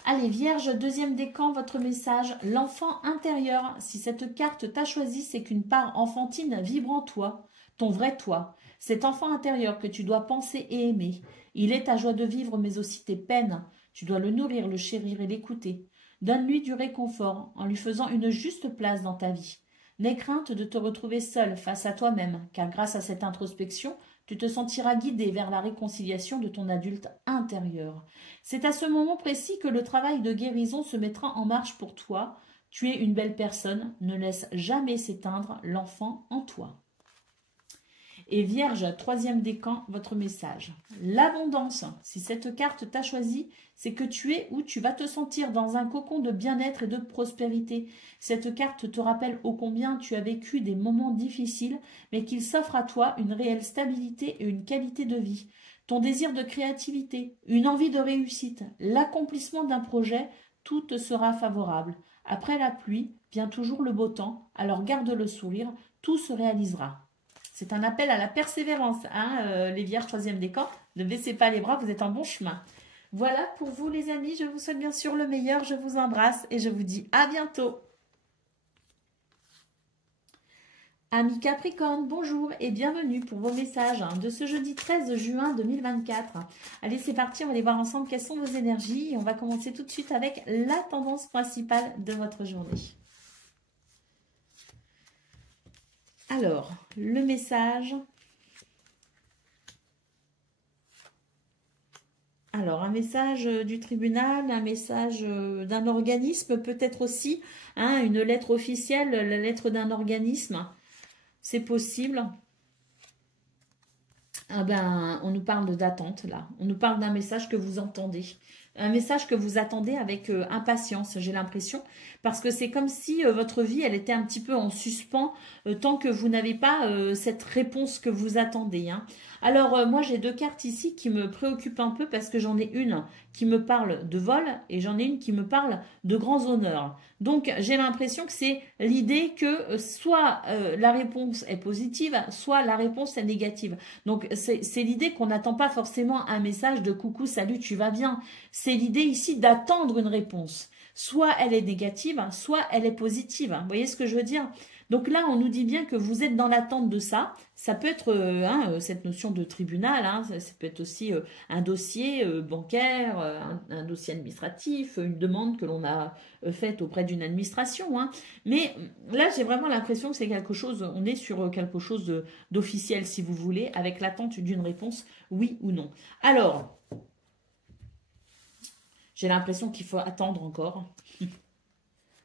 Allez, Vierge, deuxième décan, votre message. L'enfant intérieur. Si cette carte t'a choisi, c'est qu'une part enfantine vibre en toi, ton vrai toi. Cet enfant intérieur que tu dois penser et aimer. Il est ta joie de vivre, mais aussi tes peines. Tu dois le nourrir, le chérir et l'écouter. Donne-lui du réconfort en lui faisant une juste place dans ta vie. N'aie crainte de te retrouver seul face à toi-même, car grâce à cette introspection, tu te sentiras guidé vers la réconciliation de ton adulte intérieur. C'est à ce moment précis que le travail de guérison se mettra en marche pour toi. Tu es une belle personne, ne laisse jamais s'éteindre l'enfant en toi. Et Vierge, troisième décan, votre message. L'abondance. Si cette carte t'a choisi, c'est que tu es où tu vas te sentir dans un cocon de bien-être et de prospérité. Cette carte te rappelle ô combien tu as vécu des moments difficiles, mais qu'il s'offre à toi une réelle stabilité et une qualité de vie. Ton désir de créativité, une envie de réussite, l'accomplissement d'un projet, tout te sera favorable. Après la pluie, vient toujours le beau temps, alors garde le sourire, tout se réalisera. C'est un appel à la persévérance, hein, les vierges troisième décan. Ne baissez pas les bras, vous êtes en bon chemin. Voilà pour vous les amis, je vous souhaite bien sûr le meilleur, je vous embrasse et je vous dis à bientôt. Amis Capricorne, bonjour et bienvenue pour vos messages de ce jeudi 13 juin 2024. Allez, c'est parti, on va aller voir ensemble quelles sont vos énergies et on va commencer tout de suite avec la tendance principale de votre journée. Alors, le message. Alors, un message du tribunal, un message d'un organisme, peut-être aussi, hein, une lettre officielle, la lettre d'un organisme. C'est possible. Ah ben, on nous parle d'attente, là. On nous parle d'un message que vous entendez. Un message que vous attendez avec impatience, j'ai l'impression. Parce que c'est comme si votre vie, elle était un petit peu en suspens tant que vous n'avez pas cette réponse que vous attendez. Hein. Alors, moi, j'ai deux cartes ici qui me préoccupent un peu parce que j'en ai une qui me parle de vol et j'en ai une qui me parle de grands honneurs. Donc, j'ai l'impression que c'est l'idée que soit la réponse est positive, soit la réponse est négative. Donc, c'est l'idée qu'on n'attend pas forcément un message de « coucou, salut, tu vas bien ». C'est l'idée ici d'attendre une réponse. Soit elle est négative, soit elle est positive. Vous voyez ce que je veux dire ? Donc là, on nous dit bien que vous êtes dans l'attente de ça. Ça peut être cette notion de tribunal, hein, ça peut être aussi un dossier bancaire, un dossier administratif, une demande que l'on a faite auprès d'une administration. Hein. Mais là, j'ai vraiment l'impression que c'est quelque chose, on est sur quelque chose d'officiel, si vous voulez, avec l'attente d'une réponse oui ou non. Alors, j'ai l'impression qu'il faut attendre encore.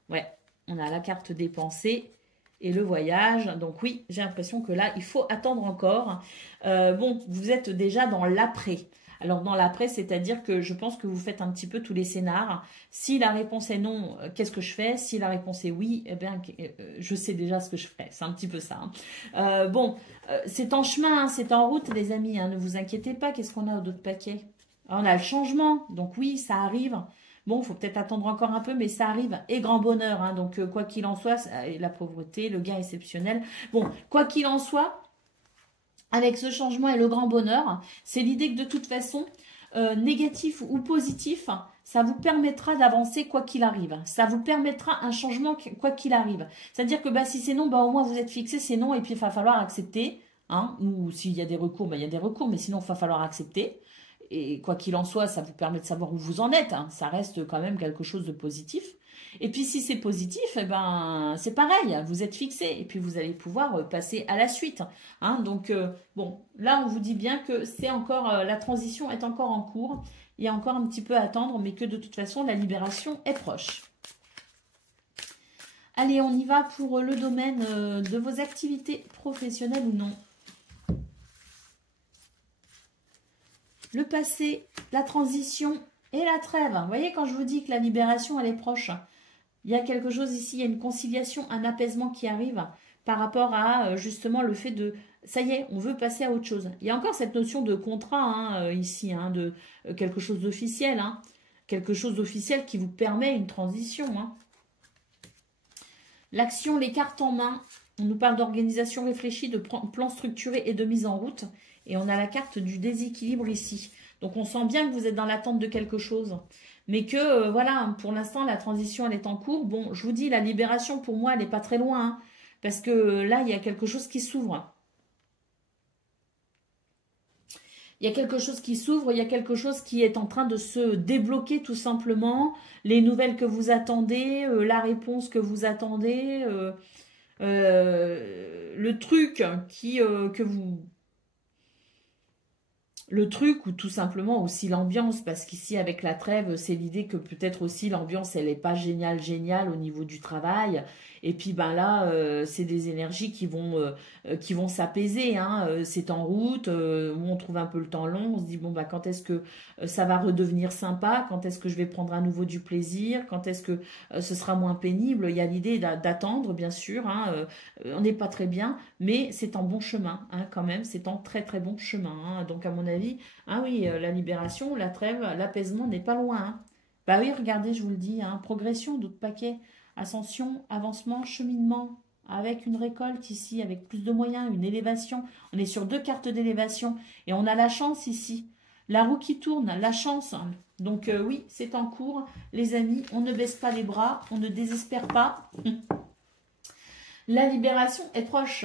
Ouais, on a la carte des pensées et le voyage. Donc oui, j'ai l'impression que là, il faut attendre encore. Bon, vous êtes déjà dans l'après. Alors dans l'après, c'est-à-dire que je pense que vous faites un petit peu tous les scénars. Si la réponse est non, qu'est-ce que je fais? Si la réponse est oui, eh bien, je sais déjà ce que je ferai. C'est un petit peu ça. Hein. Bon, c'est en chemin, hein, c'est en route, les amis. Hein, ne vous inquiétez pas. Qu'est-ce qu'on a d'autres paquets? On a le changement. Donc oui, ça arrive. Bon, il faut peut-être attendre encore un peu, mais ça arrive. Et grand bonheur. Hein, donc quoi qu'il en soit, la pauvreté, le gain exceptionnel. Bon, quoi qu'il en soit, avec ce changement et le grand bonheur, c'est l'idée que de toute façon, négatif ou positif, ça vous permettra d'avancer quoi qu'il arrive. Ça vous permettra un changement quoi qu'il arrive. C'est-à-dire que bah, si c'est non, bah, au moins vous êtes fixé, c'est non, et puis il va falloir accepter. Hein, ou s'il y a des recours, bah, il y a des recours, mais sinon il va falloir accepter. Et quoi qu'il en soit, ça vous permet de savoir où vous en êtes. Hein. Ça reste quand même quelque chose de positif. Et puis si c'est positif, eh ben, c'est pareil, vous êtes fixé. Et puis vous allez pouvoir passer à la suite. Hein. Donc bon, là on vous dit bien que c'est encore la transition est encore en cours. Il y a encore un petit peu à attendre, mais que de toute façon la libération est proche. Allez, on y va pour le domaine de vos activités professionnelles ou non. Le passé, la transition et la trêve. Vous voyez, quand je vous dis que la libération, elle est proche, il y a quelque chose ici, il y a une conciliation, un apaisement qui arrive par rapport à justement le fait de, ça y est, on veut passer à autre chose. Il y a encore cette notion de contrat hein, ici, hein, de quelque chose d'officiel, hein, quelque chose d'officiel qui vous permet une transition. Hein. L'action, les cartes en main, on nous parle d'organisation réfléchie, de plan structuré et de mise en route. Et on a la carte du déséquilibre ici. Donc on sent bien que vous êtes dans l'attente de quelque chose. Mais que voilà, pour l'instant la transition elle est en cours. Bon, je vous dis, la libération pour moi elle n'est pas très loin. Hein, parce que là il y a quelque chose qui s'ouvre. Il y a quelque chose qui s'ouvre, il y a quelque chose qui est en train de se débloquer tout simplement. Les nouvelles que vous attendez, la réponse que vous attendez, le truc que vous... le truc ou tout simplement aussi l'ambiance, parce qu'ici avec la trêve, c'est l'idée que peut-être aussi l'ambiance, elle n'est pas géniale au niveau du travail. Et puis ben là, c'est des énergies qui vont s'apaiser. Hein. C'est en route, où on trouve un peu le temps long. On se dit bon bah quand est-ce que ça va redevenir sympa? Quand est-ce que je vais prendre à nouveau du plaisir? Quand est-ce que ce sera moins pénible? Il y a l'idée d'attendre, bien sûr. Hein. On n'est pas très bien, mais c'est en bon chemin, hein, quand même. C'est en très très bon chemin. Hein. Donc à mon avis, ah oui, la libération, la trêve, l'apaisement n'est pas loin. Hein. Bah oui, regardez, je vous le dis, hein, progression, d'autres paquets, ascension, avancement, cheminement, avec une récolte ici, avec plus de moyens, une élévation. On est sur 2 cartes d'élévation et on a la chance ici. La roue qui tourne, la chance. Donc oui, c'est en cours, les amis. On ne baisse pas les bras, on ne désespère pas. La libération est proche.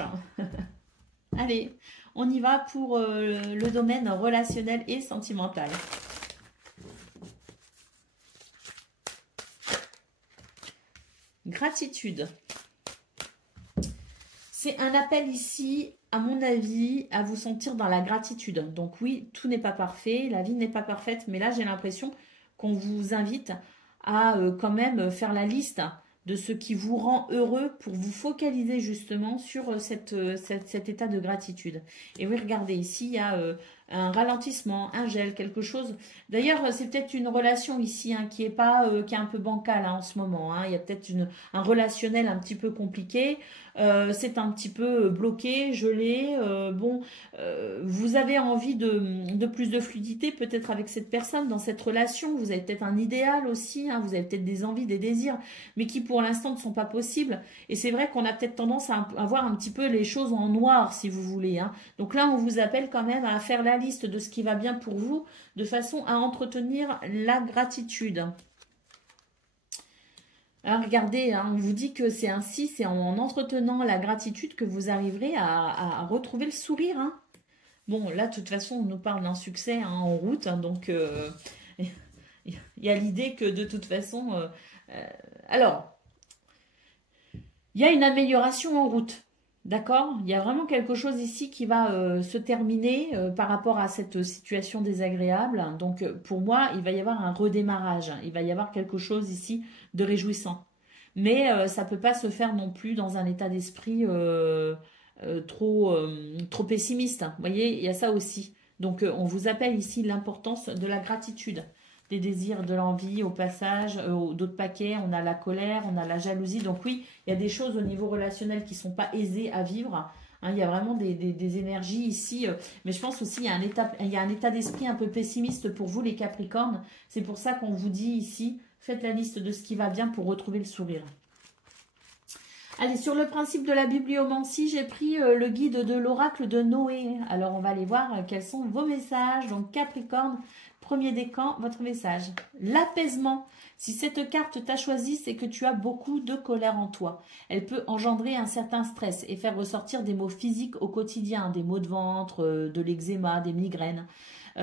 Allez, on y va pour le domaine relationnel et sentimental. Gratitude. C'est un appel ici, à mon avis, à vous sentir dans la gratitude. Donc oui, tout n'est pas parfait, la vie n'est pas parfaite, mais là j'ai l'impression qu'on vous invite à quand même faire la liste de ce qui vous rend heureux pour vous focaliser justement sur cet état de gratitude. Et oui, regardez, ici, il y a un ralentissement, un gel, quelque chose. D'ailleurs, c'est peut-être une relation ici hein, qui est un peu bancale hein, en ce moment. Hein. Il y a peut-être un relationnel un petit peu compliqué. C'est un petit peu bloqué, gelé. Vous avez envie de plus de fluidité peut-être avec cette personne, dans cette relation. Vous avez peut-être un idéal aussi. Hein. Vous avez peut-être des envies, des désirs, mais qui pour l'instant ne sont pas possibles. Et c'est vrai qu'on a peut-être tendance à voir un petit peu les choses en noir, si vous voulez. Hein. Donc là, on vous appelle quand même à faire la liste de ce qui va bien pour vous, de façon à entretenir la gratitude. Alors regardez, hein, on vous dit que c'est ainsi, c'est en entretenant la gratitude que vous arriverez à retrouver le sourire. Hein. Bon, là, de toute façon, on nous parle d'un succès hein, en route, hein, donc il y a l'idée que de toute façon... alors, il y a une amélioration en route. D'accord? Il y a vraiment quelque chose ici qui va se terminer par rapport à cette situation désagréable. Donc, pour moi, il va y avoir un redémarrage. Il va y avoir quelque chose ici de réjouissant. Mais ça ne peut pas se faire non plus dans un état d'esprit trop pessimiste. Vous voyez, il y a ça aussi. Donc, on vous appelle ici l'importance de la gratitude. Des désirs, de l'envie, au passage, d'autres paquets, on a la colère, on a la jalousie. Donc oui, il y a des choses au niveau relationnel qui ne sont pas aisées à vivre. Hein, il y a vraiment des énergies ici. Mais je pense aussi qu'il y a un état d'esprit un peu pessimiste pour vous, les Capricornes. C'est pour ça qu'on vous dit ici, faites la liste de ce qui va bien pour retrouver le sourire. Allez, sur le principe de la bibliomancie, j'ai pris le guide de l'oracle de Noé. Alors, on va aller voir quels sont vos messages. Donc, Capricorne, premier décan, votre message. L'apaisement. Si cette carte t'a choisi, c'est que tu as beaucoup de colère en toi. Elle peut engendrer un certain stress et faire ressortir des maux physiques au quotidien, des maux de ventre, de l'eczéma, des migraines.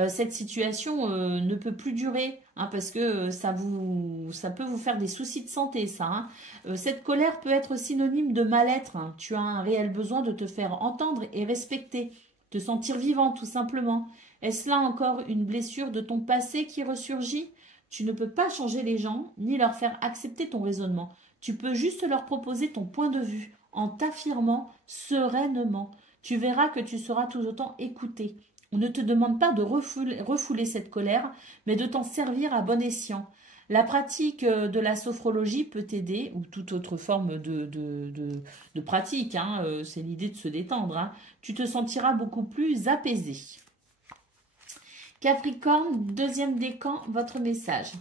Cette situation ne peut plus durer hein, parce que ça peut vous faire des soucis de santé, ça. Hein. Cette colère peut être synonyme de mal-être. Hein. Tu as un réel besoin de te faire entendre et respecter, te sentir vivant tout simplement. Est-ce là encore une blessure de ton passé qui ressurgit? Tu ne peux pas changer les gens ni leur faire accepter ton raisonnement. Tu peux juste leur proposer ton point de vue en t'affirmant sereinement. Tu verras que tu seras tout autant écouté. On ne te demande pas de refouler cette colère, mais de t'en servir à bon escient. La pratique de la sophrologie peut t'aider, ou toute autre forme de pratique, hein, c'est l'idée de se détendre. Hein. Tu te sentiras beaucoup plus apaisé. Capricorne, deuxième décan, votre message.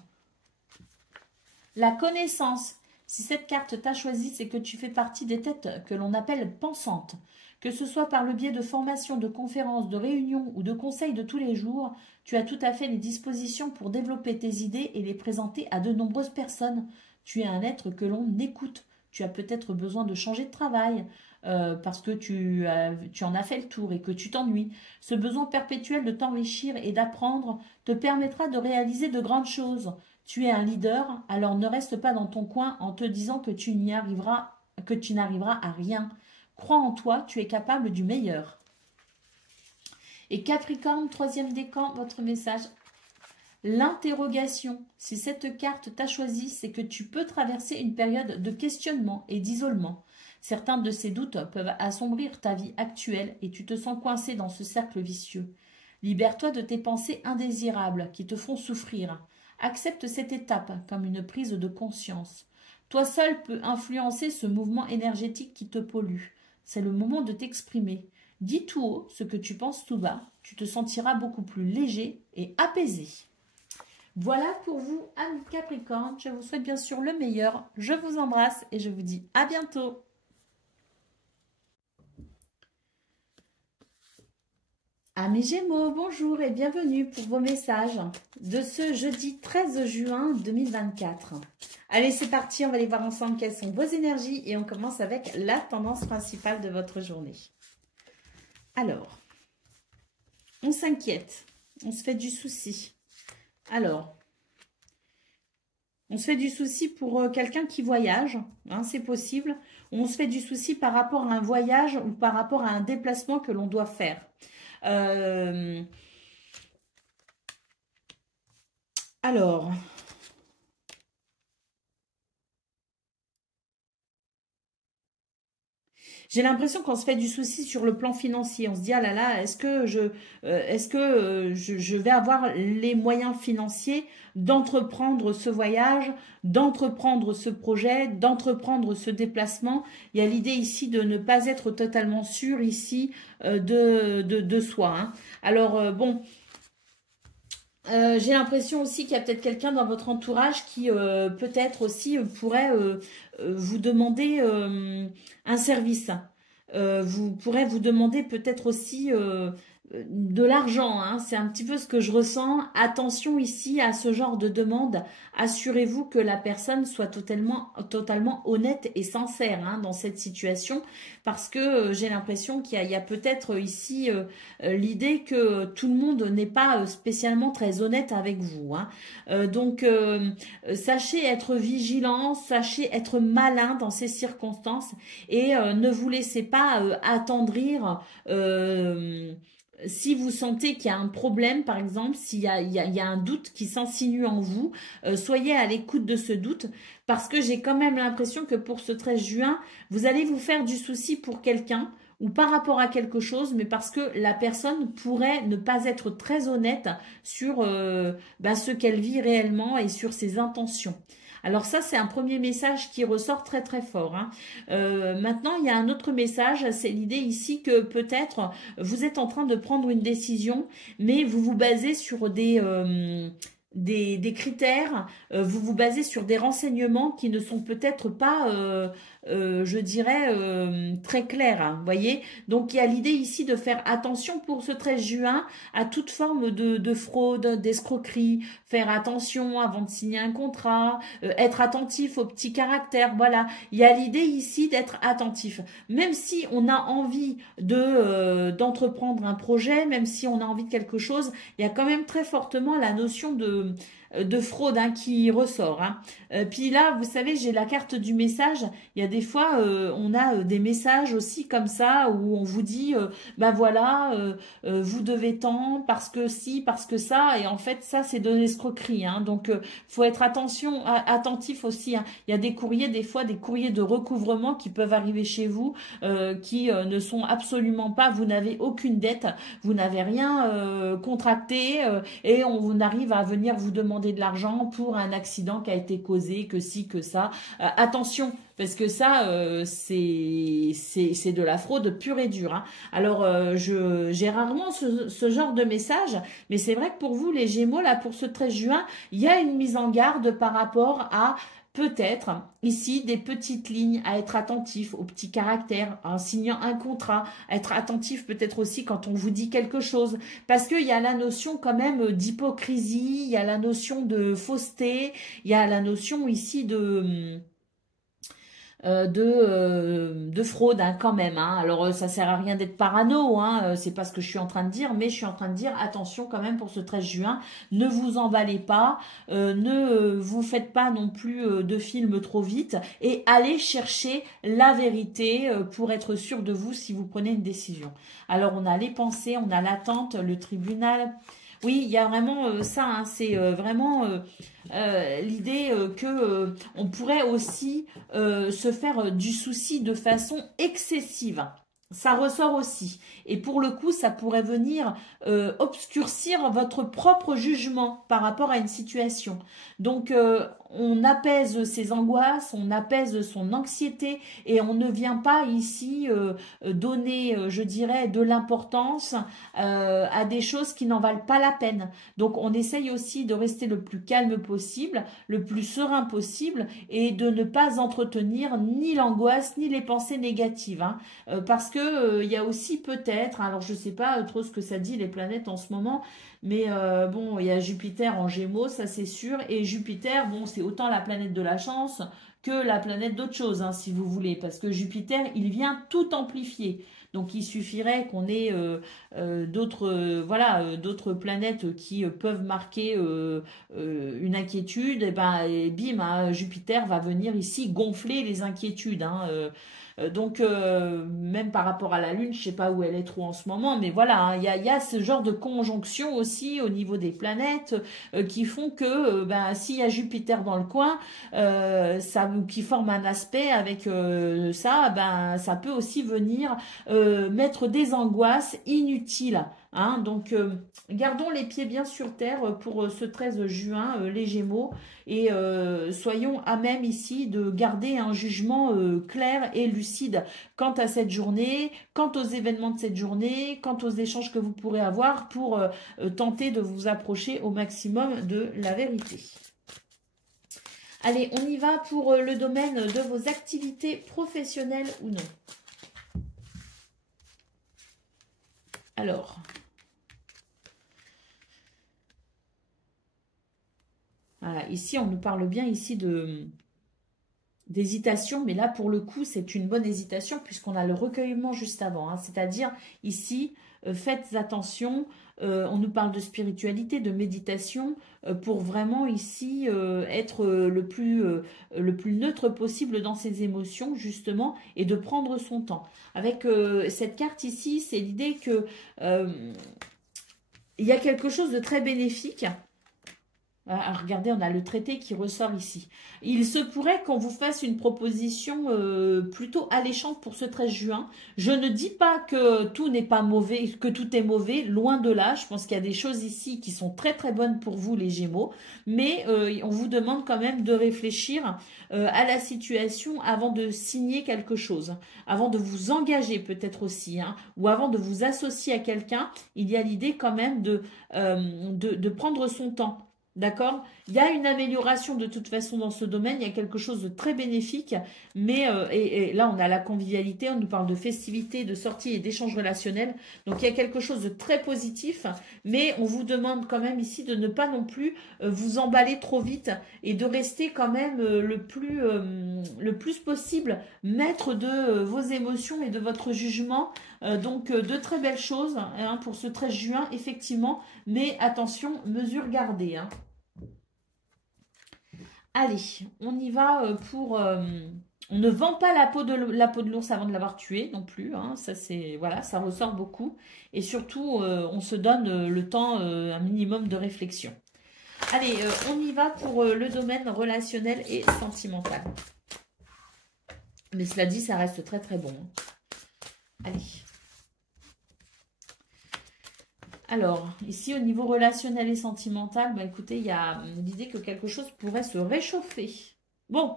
La connaissance. Si cette carte t'a choisi, c'est que tu fais partie des têtes que l'on appelle pensantes. Que ce soit par le biais de formations, de conférences, de réunions ou de conseils de tous les jours, tu as tout à fait les dispositions pour développer tes idées et les présenter à de nombreuses personnes. Tu es un être que l'on écoute. Tu as peut-être besoin de changer de travail parce que tu en as fait le tour et que tu t'ennuies. Ce besoin perpétuel de t'enrichir et d'apprendre te permettra de réaliser de grandes choses. Tu es un leader, alors ne reste pas dans ton coin en te disant que tu n'arriveras à rien. Crois en toi, tu es capable du meilleur. Et Capricorne, troisième décan, votre message. L'interrogation. Si cette carte t'a choisi, c'est que tu peux traverser une période de questionnement et d'isolement. Certains de ces doutes peuvent assombrir ta vie actuelle et tu te sens coincé dans ce cercle vicieux. Libère-toi de tes pensées indésirables qui te font souffrir. Accepte cette étape comme une prise de conscience. Toi seul peux influencer ce mouvement énergétique qui te pollue. C'est le moment de t'exprimer. Dis tout haut ce que tu penses tout bas. Tu te sentiras beaucoup plus léger et apaisé. Voilà pour vous, amis Capricorne. Je vous souhaite bien sûr le meilleur. Je vous embrasse et je vous dis à bientôt. Amis Gémeaux, bonjour et bienvenue pour vos messages de ce jeudi 13 juin 2024. Allez, c'est parti, on va aller voir ensemble quelles sont vos énergies et on commence avec la tendance principale de votre journée. Alors, on s'inquiète, on se fait du souci. Alors, on se fait du souci pour quelqu'un qui voyage, hein, c'est possible. On se fait du souci par rapport à un voyage ou par rapport à un déplacement que l'on doit faire. Alors, j'ai l'impression qu'on se fait du souci sur le plan financier. On se dit, ah là là, est-ce que je vais avoir les moyens financiers d'entreprendre ce voyage, d'entreprendre ce projet, d'entreprendre ce déplacement. Il y a l'idée ici de ne pas être totalement sûr ici de soi. Hein. Alors, bon... j'ai l'impression aussi qu'il y a peut-être quelqu'un dans votre entourage qui peut-être aussi pourrait vous demander un service. Vous pourrez vous demander peut-être aussi de l'argent. Hein. C'est un petit peu ce que je ressens. Attention ici à ce genre de demande. Assurez-vous que la personne soit totalement honnête et sincère hein, dans cette situation. Parce que j'ai l'impression qu'il y a peut-être ici l'idée que tout le monde n'est pas spécialement très honnête avec vous. Hein. Donc, sachez être vigilant, sachez être malin dans ces circonstances et ne vous laissez pas attendrir si vous sentez qu'il y a un problème, par exemple, s'il y a un doute qui s'insinue en vous, soyez à l'écoute de ce doute parce que j'ai quand même l'impression que pour ce 13 juin, vous allez vous faire du souci pour quelqu'un ou par rapport à quelque chose, mais parce que la personne pourrait ne pas être très honnête sur ce qu'elle vit réellement et sur ses intentions. Alors ça, c'est un premier message qui ressort très très fort. Hein. Maintenant, il y a un autre message, c'est l'idée ici que peut-être vous êtes en train de prendre une décision, mais vous vous basez sur des critères, vous vous basez sur des renseignements qui ne sont peut-être pas, je dirais, très clairs. Hein, voyez. Donc, il y a l'idée ici de faire attention pour ce 13 juin à toute forme de fraude, d'escroquerie, faire attention avant de signer un contrat, être attentif aux petits caractères. Voilà, il y a l'idée ici d'être attentif. Même si on a envie d'entreprendre un projet, même si on a envie de quelque chose, il y a quand même très fortement la notion de fraude hein, qui ressort. Hein. Puis là, vous savez, j'ai la carte du message. Il y a des fois, on a des messages aussi comme ça où on vous dit, ben voilà, vous devez tant parce que si, parce que ça. Et en fait, ça, c'est de l'escroquerie. Hein. Donc, faut être attentif aussi. Hein. Il y a des courriers, des fois, des courriers de recouvrement qui peuvent arriver chez vous, qui ne sont absolument pas, vous n'avez aucune dette, vous n'avez rien contracté et on arrive à venir vous demander de l'argent pour un accident qui a été causé, que si, que ça. Attention, parce que ça, c'est de la fraude pure et dure. Hein. Alors, j'ai rarement ce genre de message, mais c'est vrai que pour vous, les Gémeaux, là, pour ce 13 juin, il y a une mise en garde par rapport à peut-être ici des petites lignes à être attentif aux petits caractères, en signant un contrat, être attentif peut-être aussi quand on vous dit quelque chose, parce qu'il y a la notion quand même d'hypocrisie, il y a la notion de fausseté, il y a la notion ici de fraude hein, quand même. Hein. Alors ça sert à rien d'être parano, hein, c'est pas ce que je suis en train de dire, mais je suis en train de dire attention quand même pour ce 13 juin, ne vous emballez pas, ne vous faites pas non plus de films trop vite et allez chercher la vérité pour être sûr de vous si vous prenez une décision. Alors on a les pensées, on a l'attente, le tribunal. Oui, il y a vraiment ça, hein, c'est vraiment l'idée que on pourrait aussi se faire du souci de façon excessive. Ça ressort aussi. Et pour le coup, ça pourrait venir obscurcir votre propre jugement par rapport à une situation. Donc, on apaise ses angoisses, on apaise son anxiété et on ne vient pas ici donner, je dirais, de l'importance à des choses qui n'en valent pas la peine. Donc, on essaye aussi de rester le plus calme possible, le plus serein possible et de ne pas entretenir ni l'angoisse ni les pensées négatives. Hein. Parce que il y a aussi peut-être, alors je sais pas trop ce que ça dit les planètes en ce moment, mais bon, il y a Jupiter en Gémeaux, ça c'est sûr, et Jupiter, bon, c'est autant la planète de la chance que la planète d'autre chose, hein, si vous voulez, parce que Jupiter, il vient tout amplifier. Donc il suffirait qu'on ait d'autres voilà d'autres planètes qui peuvent marquer une inquiétude, et bim, hein, Jupiter va venir ici gonfler les inquiétudes. Hein, donc, même par rapport à la Lune, je sais pas où elle est trop en ce moment, mais voilà, hein, y a ce genre de conjonction aussi au niveau des planètes qui font que s'il y a Jupiter dans le coin, qui forme un aspect avec ça, ça peut aussi venir mettre des angoisses inutiles. Hein, donc, gardons les pieds bien sur terre pour ce 13 juin, les Gémeaux, et soyons à même ici de garder un jugement clair et lucide quant à cette journée, quant aux événements de cette journée, quant aux échanges que vous pourrez avoir pour tenter de vous approcher au maximum de la vérité. Allez, on y va pour le domaine de vos activités professionnelles ou non. Alors... Voilà, ici, on nous parle bien ici d'hésitation, mais là, pour le coup, c'est une bonne hésitation puisqu'on a le recueillement juste avant. Hein. C'est-à-dire, ici, faites attention, on nous parle de spiritualité, de méditation, pour vraiment ici être le plus neutre possible dans ses émotions, justement, et de prendre son temps. Avec cette carte ici, c'est l'idée que il y a quelque chose de très bénéfique. Ah, regardez, on a le traité qui ressort ici. Il se pourrait qu'on vous fasse une proposition plutôt alléchante pour ce 13 juin. Je ne dis pas que tout n'est pas mauvais, que tout est mauvais, loin de là. Je pense qu'il y a des choses ici qui sont très très bonnes pour vous les Gémeaux. Mais on vous demande quand même de réfléchir à la situation avant de signer quelque chose, avant de vous engager peut-être aussi, hein, ou avant de vous associer à quelqu'un. Il y a l'idée quand même de prendre son temps. D'accord? Il y a une amélioration de toute façon dans ce domaine, il y a quelque chose de très bénéfique, mais et là on a la convivialité, on nous parle de festivités, de sorties et d'échanges relationnels, donc il y a quelque chose de très positif, mais on vous demande quand même ici de ne pas non plus vous emballer trop vite et de rester quand même le plus possible maître de vos émotions et de votre jugement. Donc de très belles choses hein, pour ce 13 juin, effectivement, mais attention, mesure gardée. Hein. Allez, on y va pour... on ne vend pas la peau de l'ours avant de l'avoir tué non plus. Hein, ça, c'est voilà, ça ressort beaucoup. Et surtout, on se donne le temps, un minimum de réflexion. Allez, on y va pour le domaine relationnel et sentimental. Mais cela dit, ça reste très très bon. Hein. Allez. Alors, ici, au niveau relationnel et sentimental, écoutez, il y a l'idée que quelque chose pourrait se réchauffer. Bon,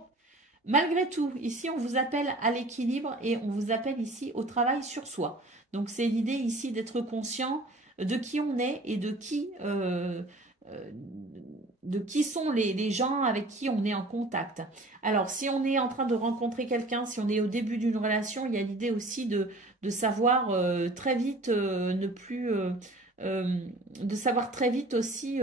malgré tout, ici, on vous appelle à l'équilibre et on vous appelle ici au travail sur soi. Donc, c'est l'idée ici d'être conscient de qui on est et de qui sont les gens avec qui on est en contact. Alors, si on est en train de rencontrer quelqu'un, si on est au début d'une relation, il y a l'idée aussi de savoir très vite ne plus... de savoir très vite aussi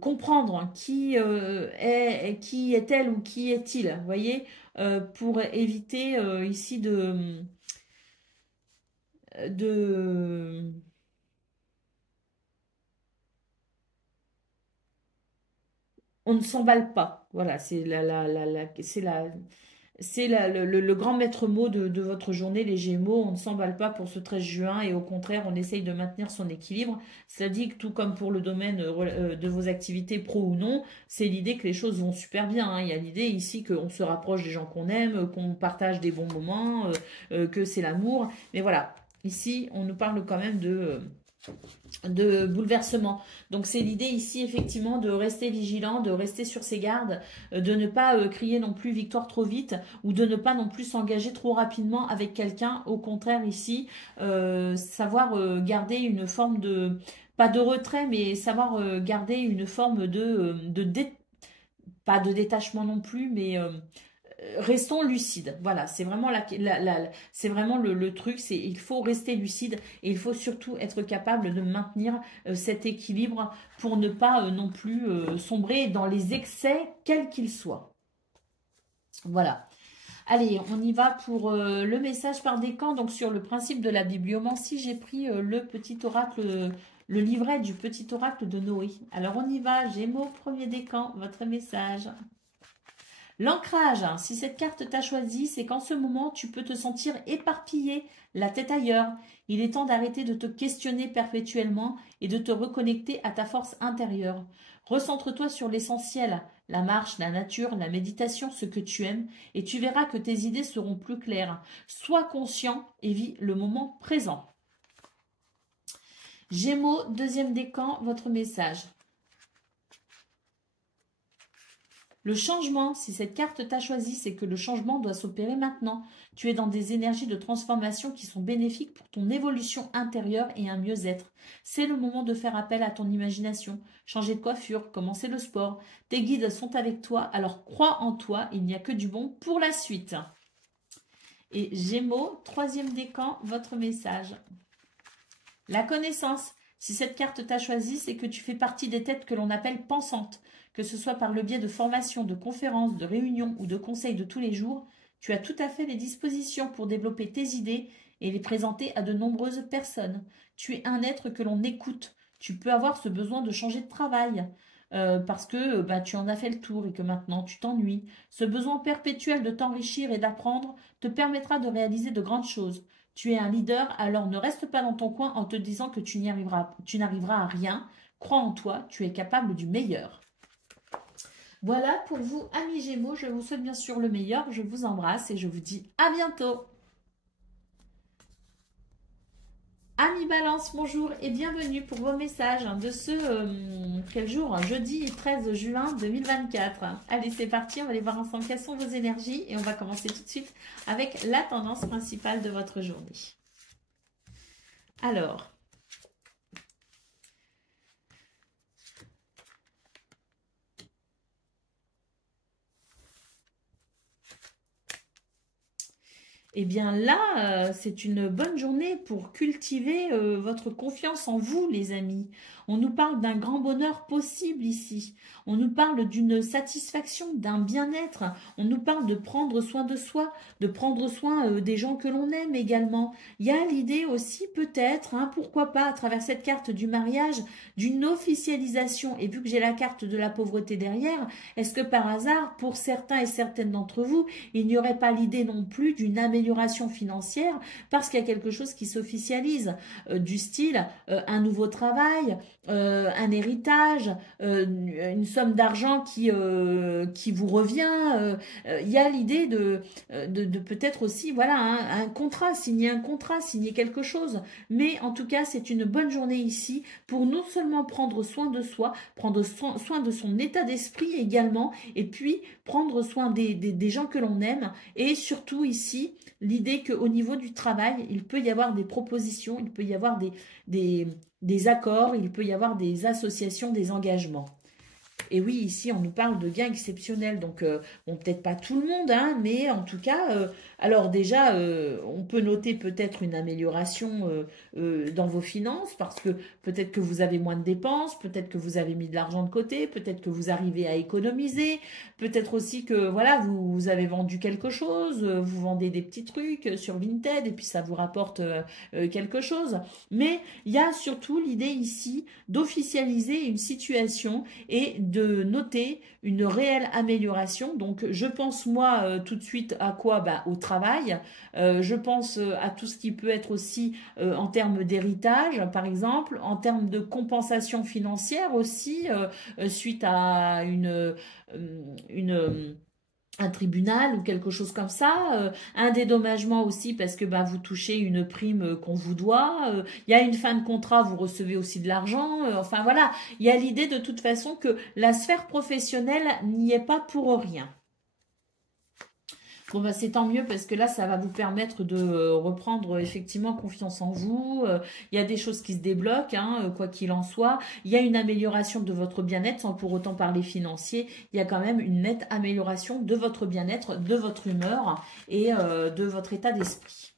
comprendre qui est elle ou qui est-il. Vous voyez, pour éviter ici de on ne s'emballe pas. Voilà, le grand maître mot de votre journée, les Gémeaux. On ne s'emballe pas pour ce 13 juin et au contraire, on essaye de maintenir son équilibre. Cela dit que tout comme pour le domaine de vos activités pro ou non, c'est l'idée que les choses vont super bien, hein. Il y a l'idée ici qu'on se rapproche des gens qu'on aime, qu'on partage des bons moments, que c'est l'amour. Mais voilà, ici, on nous parle quand même de bouleversement. Donc c'est l'idée ici effectivement de rester vigilant, de rester sur ses gardes, de ne pas crier non plus victoire trop vite ou de ne pas non plus s'engager trop rapidement avec quelqu'un. Au contraire ici, savoir garder une forme de, pas de retrait, mais savoir garder une forme pas de détachement non plus, mais restons lucides. Voilà, c'est vraiment c'est vraiment le truc, c'est il faut rester lucide et il faut surtout être capable de maintenir cet équilibre pour ne pas non plus sombrer dans les excès, quels qu'ils soient. Voilà. Allez, on y va pour le message par décan. Donc sur le principe de la bibliomancie, j'ai pris le petit oracle, le livret du petit oracle de Noé. Alors on y va, Gémeaux, premier décan, votre message. L'ancrage, si cette carte t'a choisi, c'est qu'en ce moment, tu peux te sentir éparpillé, la tête ailleurs. Il est temps d'arrêter de te questionner perpétuellement et de te reconnecter à ta force intérieure. Recentre-toi sur l'essentiel, la marche, la nature, la méditation, ce que tu aimes, et tu verras que tes idées seront plus claires. Sois conscient et vis le moment présent. Gémeaux, deuxième décan, votre message. Le changement, si cette carte t'a choisi, c'est que le changement doit s'opérer maintenant. Tu es dans des énergies de transformation qui sont bénéfiques pour ton évolution intérieure et un mieux-être. C'est le moment de faire appel à ton imagination, changer de coiffure, commencer le sport. Tes guides sont avec toi, alors crois en toi, il n'y a que du bon pour la suite. Et Gémeaux, troisième décan, votre message. La connaissance. Si cette carte t'a choisi, c'est que tu fais partie des têtes que l'on appelle pensantes. Que ce soit par le biais de formations, de conférences, de réunions ou de conseils de tous les jours, tu as tout à fait les dispositions pour développer tes idées et les présenter à de nombreuses personnes. Tu es un être que l'on écoute. Tu peux avoir ce besoin de changer de travail parce que tu en as fait le tour et que maintenant tu t'ennuies. Ce besoin perpétuel de t'enrichir et d'apprendre te permettra de réaliser de grandes choses. Tu es un leader, alors ne reste pas dans ton coin en te disant que tu n'arriveras à rien. Crois en toi, tu es capable du meilleur. Voilà pour vous, amis Gémeaux. Je vous souhaite bien sûr le meilleur. Je vous embrasse et je vous dis à bientôt. Amis Balance, bonjour et bienvenue pour vos messages de ce, quel jour? Jeudi 13 juin 2024. Allez, c'est parti, on va aller voir ensemble quelles sont vos énergies et on va commencer tout de suite avec la tendance principale de votre journée. Alors, eh bien là, c'est une bonne journée pour cultiver votre confiance en vous, les amis. On nous parle d'un grand bonheur possible ici. On nous parle d'une satisfaction, d'un bien-être. On nous parle de prendre soin de soi, de prendre soin des gens que l'on aime également. Il y a l'idée aussi peut-être, pourquoi pas, à travers cette carte du mariage, d'une officialisation. Et vu que j'ai la carte de la pauvreté derrière, est-ce que par hasard, pour certains et certaines d'entre vous, il n'y aurait pas l'idée non plus d'une amélioration financière parce qu'il y a quelque chose qui s'officialise, du style un nouveau travail, un héritage, une somme d'argent qui vous revient. Il y a l'idée de peut-être aussi, voilà, un contrat, signer quelque chose. Mais en tout cas, c'est une bonne journée ici pour non seulement prendre soin de soi, prendre soin de son état d'esprit également, et puis prendre soin des gens que l'on aime, et surtout ici, l'idée qu'au niveau du travail, il peut y avoir des propositions, il peut y avoir des accords, il peut y avoir des associations, des engagements. Et oui, ici, on nous parle de gains exceptionnels. Donc, bon, peut-être pas tout le monde, hein, mais en tout cas, alors déjà, on peut noter peut-être une amélioration dans vos finances parce que peut-être que vous avez moins de dépenses, peut-être que vous avez mis de l'argent de côté, peut-être que vous arrivez à économiser, peut-être aussi que, voilà, vous avez vendu quelque chose, vous vendez des petits trucs sur Vinted et puis ça vous rapporte quelque chose. Mais il y a surtout l'idée ici d'officialiser une situation et de noter une réelle amélioration. Donc, je pense, moi, tout de suite à quoi? Bah, au travail. Je pense à tout ce qui peut être aussi en termes d'héritage, par exemple, en termes de compensation financière aussi, suite à une un tribunal ou quelque chose comme ça, un dédommagement aussi parce que bah, vous touchez une prime qu'on vous doit, il y a une fin de contrat, vous recevez aussi de l'argent, enfin voilà, il y a l'idée de toute façon que la sphère professionnelle n'y est pas pour rien. Bon, bah, c'est tant mieux parce que là, ça va vous permettre de reprendre effectivement confiance en vous. Il y a des choses qui se débloquent, hein, quoi qu'il en soit. Il y a une amélioration de votre bien-être sans pour autant parler financier. Il y a quand même une nette amélioration de votre bien-être, de votre humeur et de votre état d'esprit.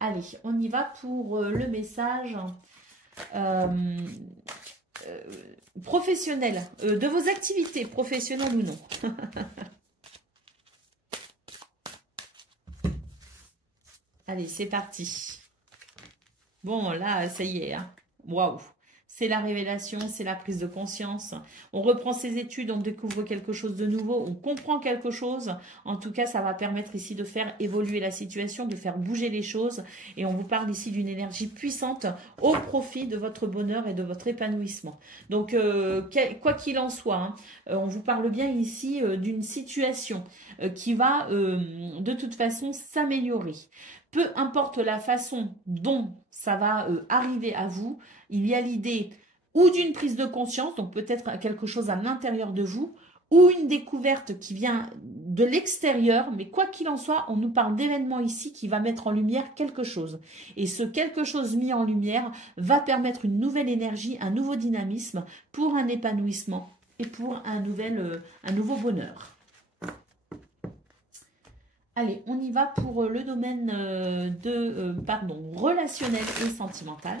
Allez, on y va pour le message professionnel, de vos activités professionnelles ou non. Allez, c'est parti. Bon, là, ça y est. Hein. Waouh. C'est la révélation, c'est la prise de conscience. On reprend ses études, on découvre quelque chose de nouveau, on comprend quelque chose. En tout cas, ça va permettre ici de faire évoluer la situation, de faire bouger les choses. Et on vous parle ici d'une énergie puissante au profit de votre bonheur et de votre épanouissement. Donc, quoi qu'il en soit, hein, on vous parle bien ici d'une situation qui va de toute façon s'améliorer. Peu importe la façon dont ça va arriver à vous, il y a l'idée ou d'une prise de conscience, donc peut-être quelque chose à l'intérieur de vous, ou une découverte qui vient de l'extérieur, mais quoi qu'il en soit, on nous parle d'événements ici qui va mettre en lumière quelque chose. Et ce quelque chose mis en lumière va permettre une nouvelle énergie, un nouveau dynamisme pour un épanouissement et pour un nouveau bonheur. Allez, on y va pour le domaine relationnel et sentimental.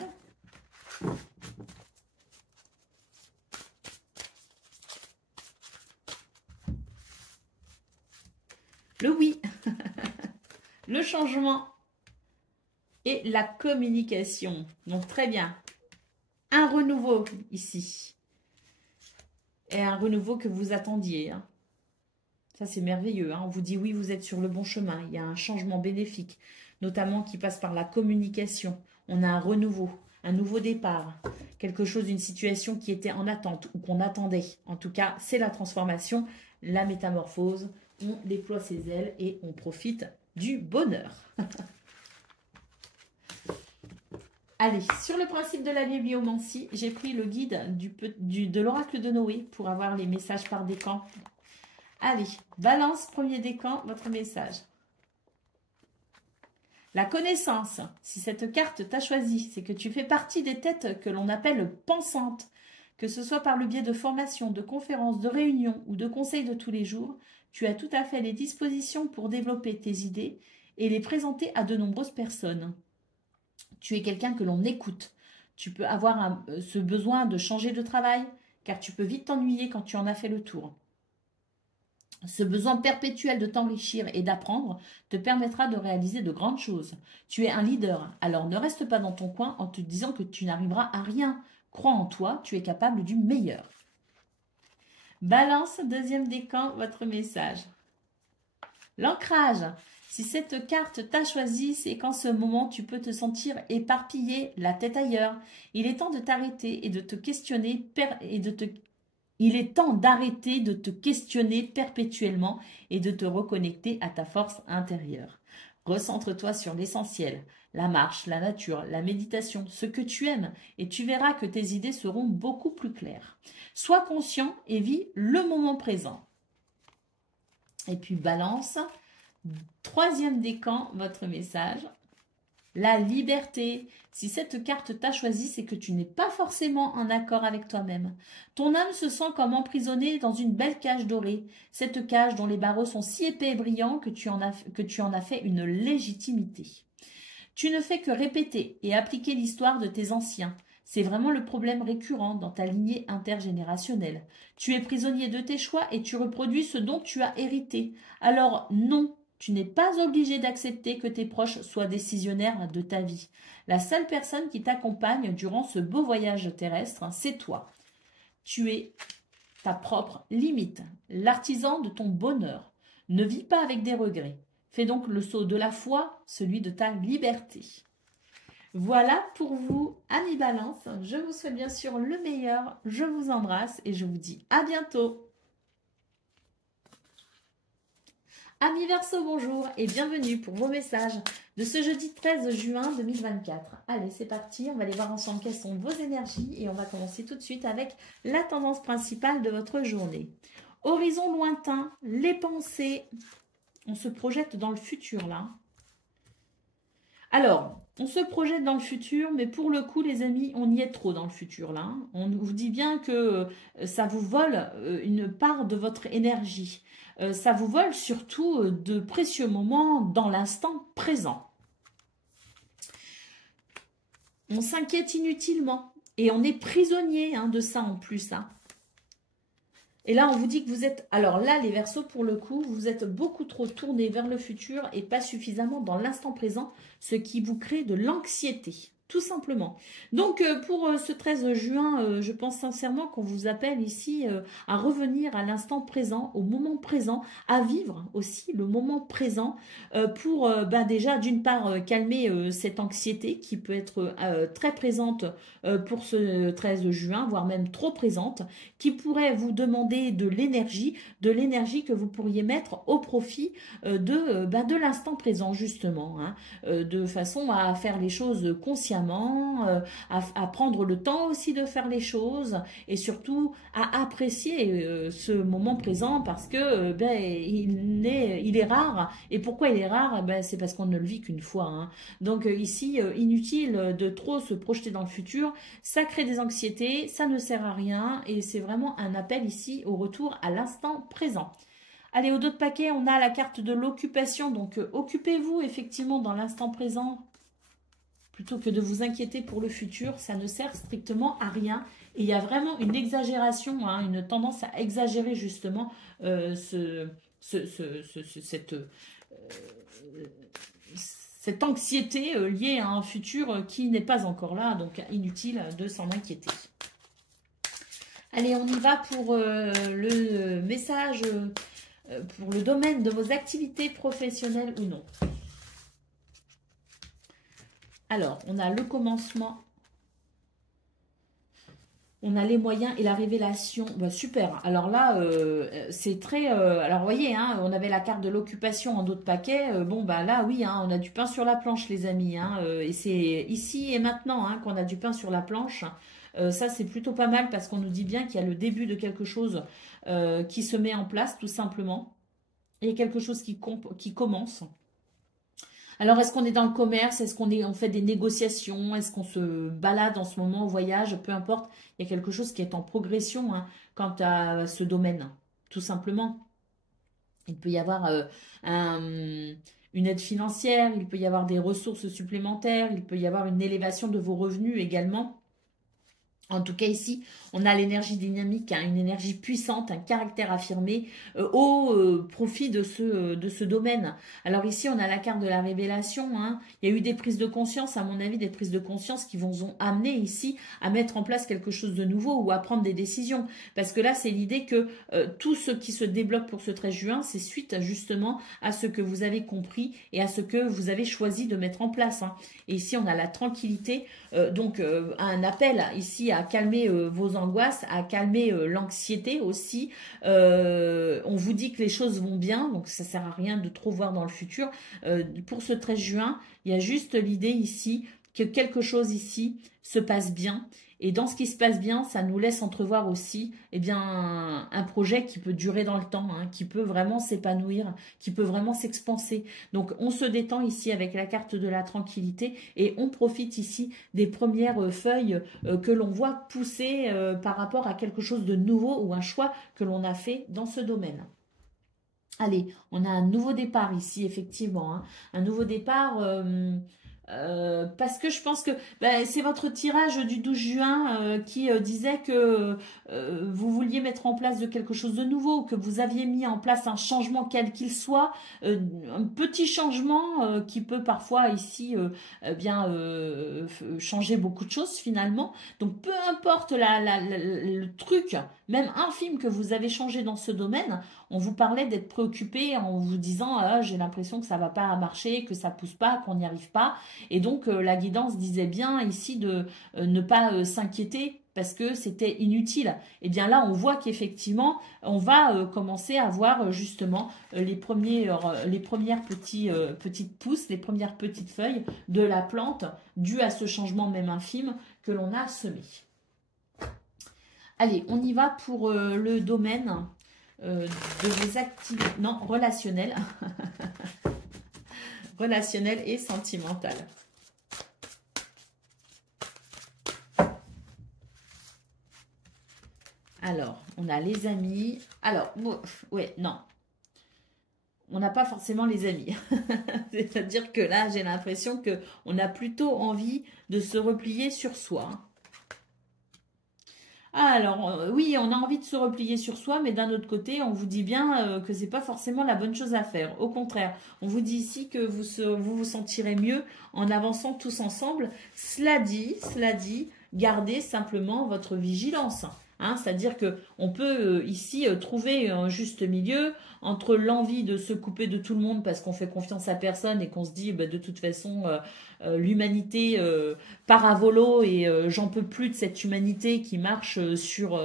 Le oui, le changement et la communication. Donc très bien. Un renouveau ici. Et un renouveau que vous attendiez. Hein. Ça, c'est merveilleux. Hein. On vous dit oui, vous êtes sur le bon chemin. Il y a un changement bénéfique, notamment qui passe par la communication. On a un renouveau, un nouveau départ. Quelque chose, une situation qui était en attente ou qu'on attendait. En tout cas, c'est la transformation, la métamorphose. On déploie ses ailes et on profite du bonheur. Allez, sur le principe de la bibliomancie, j'ai pris le guide de l'oracle de Noé pour avoir les messages par décan. Allez, Balance, premier décan, votre message. La connaissance, si cette carte t'a choisi, c'est que tu fais partie des têtes que l'on appelle pensantes, que ce soit par le biais de formations, de conférences, de réunions ou de conseils de tous les jours, tu as tout à fait les dispositions pour développer tes idées et les présenter à de nombreuses personnes. Tu es quelqu'un que l'on écoute. Tu peux avoir ce besoin de changer de travail, car tu peux vite t'ennuyer quand tu en as fait le tour. Ce besoin perpétuel de t'enrichir et d'apprendre te permettra de réaliser de grandes choses. Tu es un leader, alors ne reste pas dans ton coin en te disant que tu n'arriveras à rien. Crois en toi, tu es capable du meilleur. Balance, deuxième décan, votre message. L'ancrage. Si cette carte t'a choisi, c'est qu'en ce moment, tu peux te sentir éparpillé, la tête ailleurs. Il est temps de t'arrêter et de te questionner Il est temps d'arrêter de te questionner perpétuellement et de te reconnecter à ta force intérieure. Recentre-toi sur l'essentiel, la marche, la nature, la méditation, ce que tu aimes, et tu verras que tes idées seront beaucoup plus claires. Sois conscient et vis le moment présent. Et puis Balance, troisième décan, votre message. la liberté. Si cette carte t'a choisi, c'est que tu n'es pas forcément en accord avec toi-même. Ton âme se sent comme emprisonnée dans une belle cage dorée. Cette cage dont les barreaux sont si épais et brillants que tu en as fait une légitimité. Tu ne fais que répéter et appliquer l'histoire de tes anciens. C'est vraiment le problème récurrent dans ta lignée intergénérationnelle. Tu es prisonnier de tes choix et tu reproduis ce dont tu as hérité. Alors non, tu n'es pas obligé d'accepter que tes proches soient décisionnaires de ta vie. La seule personne qui t'accompagne durant ce beau voyage terrestre, c'est toi. Tu es ta propre limite, l'artisan de ton bonheur. Ne vis pas avec des regrets. Fais donc le saut de la foi, celui de ta liberté. Voilà pour vous, amis Balance. Je vous souhaite bien sûr le meilleur. Je vous embrasse et je vous dis à bientôt. Amis Verseau, bonjour et bienvenue pour vos messages de ce jeudi 13 juin 2024. Allez, c'est parti, on va aller voir ensemble quelles sont vos énergies et on va commencer tout de suite avec la tendance principale de votre journée. Horizon lointain, les pensées, on se projette dans le futur là. Alors, on se projette dans le futur, mais pour le coup, les amis, on y est trop dans le futur là. On vous dit bien que ça vous vole une part de votre énergie. Ça vous vole surtout de précieux moments dans l'instant présent. On s'inquiète inutilement et on est prisonnier de ça en plus. Et là, on vous dit que vous êtes... Alors là, les Verseaux, pour le coup, vous êtes beaucoup trop tournés vers le futur et pas suffisamment dans l'instant présent, ce qui vous crée de l'anxiété. Tout simplement. Donc, pour ce 13 juin, je pense sincèrement qu'on vous appelle ici à revenir à l'instant présent, au moment présent, à vivre aussi le moment présent pour déjà, d'une part, calmer cette anxiété qui peut être très présente pour ce 13 juin, voire même trop présente, qui pourrait vous demander de l'énergie que vous pourriez mettre au profit de l'instant présent, justement, de façon à faire les choses consciemment, à prendre le temps aussi de faire les choses et surtout à apprécier ce moment présent parce que il est rare. Et pourquoi il est rare? C'est parce qu'on ne le vit qu'une fois. Donc ici, inutile de trop se projeter dans le futur, ça crée des anxiétés, ça ne sert à rien et c'est vraiment un appel ici au retour à l'instant présent. Allez, au dos de paquet, on a la carte de l'occupation, donc occupez-vous effectivement dans l'instant présent plutôt que de vous inquiéter pour le futur, ça ne sert strictement à rien. Et il y a vraiment une exagération, une tendance à exagérer justement cette anxiété liée à un futur qui n'est pas encore là, donc inutile de s'en inquiéter. Allez, on y va pour le message, pour le domaine de vos activités professionnelles ou non. Alors, on a le commencement, on a les moyens et la révélation. Super. Alors là, c'est très... alors, vous voyez, on avait la carte de l'occupation en dos de paquet. Là, oui, on a du pain sur la planche, les amis. Et c'est ici et maintenant qu'on a du pain sur la planche. Ça, c'est plutôt pas mal parce qu'on nous dit bien qu'il y a le début de quelque chose qui se met en place, tout simplement. Il y a quelque chose qui commence. Alors, est-ce qu'on est dans le commerce? Est-ce on fait des négociations? Est-ce qu'on se balade en ce moment au voyage? Peu importe, il y a quelque chose qui est en progression quant à ce domaine, tout simplement. Il peut y avoir une aide financière, il peut y avoir des ressources supplémentaires, il peut y avoir une élévation de vos revenus également. En tout cas, ici, on a l'énergie dynamique, une énergie puissante, un caractère affirmé au profit de ce domaine. Alors ici, on a la carte de la révélation. Il y a eu des prises de conscience, à mon avis, des prises de conscience qui vont amener ici à mettre en place quelque chose de nouveau ou à prendre des décisions. Parce que là, c'est l'idée que tout ce qui se débloque pour ce 13 juin, c'est suite justement à ce que vous avez compris et à ce que vous avez choisi de mettre en place. Et ici, on a la tranquillité, donc un appel ici à calmer vos angoisses, à calmer l'anxiété aussi. On vous dit que les choses vont bien, donc ça sert à rien de trop voir dans le futur. Pour ce 13 juin, il y a juste l'idée ici que quelque chose ici se passe bien Et dans ce qui se passe bien, ça nous laisse entrevoir aussi eh bien, un projet qui peut durer dans le temps, hein, qui peut vraiment s'épanouir, qui peut vraiment s'expanser. Donc, on se détend ici avec la carte de la tranquillité et on profite ici des premières feuilles que l'on voit pousser par rapport à quelque chose de nouveau ou un choix que l'on a fait dans ce domaine. Allez, on a un nouveau départ ici, effectivement. Hein. Un nouveau départ parce que je pense que c'est votre tirage du 12 juin qui disait que vous vouliez mettre en place de quelque chose de nouveau, que vous aviez mis en place un changement quel qu'il soit, un petit changement qui peut parfois ici changer beaucoup de choses finalement. Donc peu importe le truc, même infime que vous avez changé dans ce domaine, on vous parlait d'être préoccupé en vous disant j'ai l'impression que ça va pas marcher, que ça pousse pas, qu'on n'y arrive pas. Et donc la guidance disait bien ici de ne pas s'inquiéter parce que c'était inutile. Et bien là, on voit qu'effectivement, on va commencer à voir justement les premières petites pousses, les premières petites feuilles de la plante dues à ce changement même infime que l'on a semé. Allez, on y va pour le domaine de vos activités, non, relationnelles, relationnelles et sentimentales. Alors, on a les amis. Alors, ouais, non. On n'a pas forcément les amis. C'est-à-dire que là, j'ai l'impression qu'on a plutôt envie de se replier sur soi. Alors, oui, on a envie de se replier sur soi, mais d'un autre côté, on vous dit bien que c'est pas forcément la bonne chose à faire. Au contraire, on vous dit ici que vous sentirez mieux en avançant tous ensemble. Cela dit, gardez simplement votre vigilance. Hein, c'est-à-dire qu'on peut ici trouver un juste milieu entre l'envie de se couper de tout le monde parce qu'on fait confiance à personne et qu'on se dit de toute façon l'humanité part à volo et j'en peux plus de cette humanité qui marche sur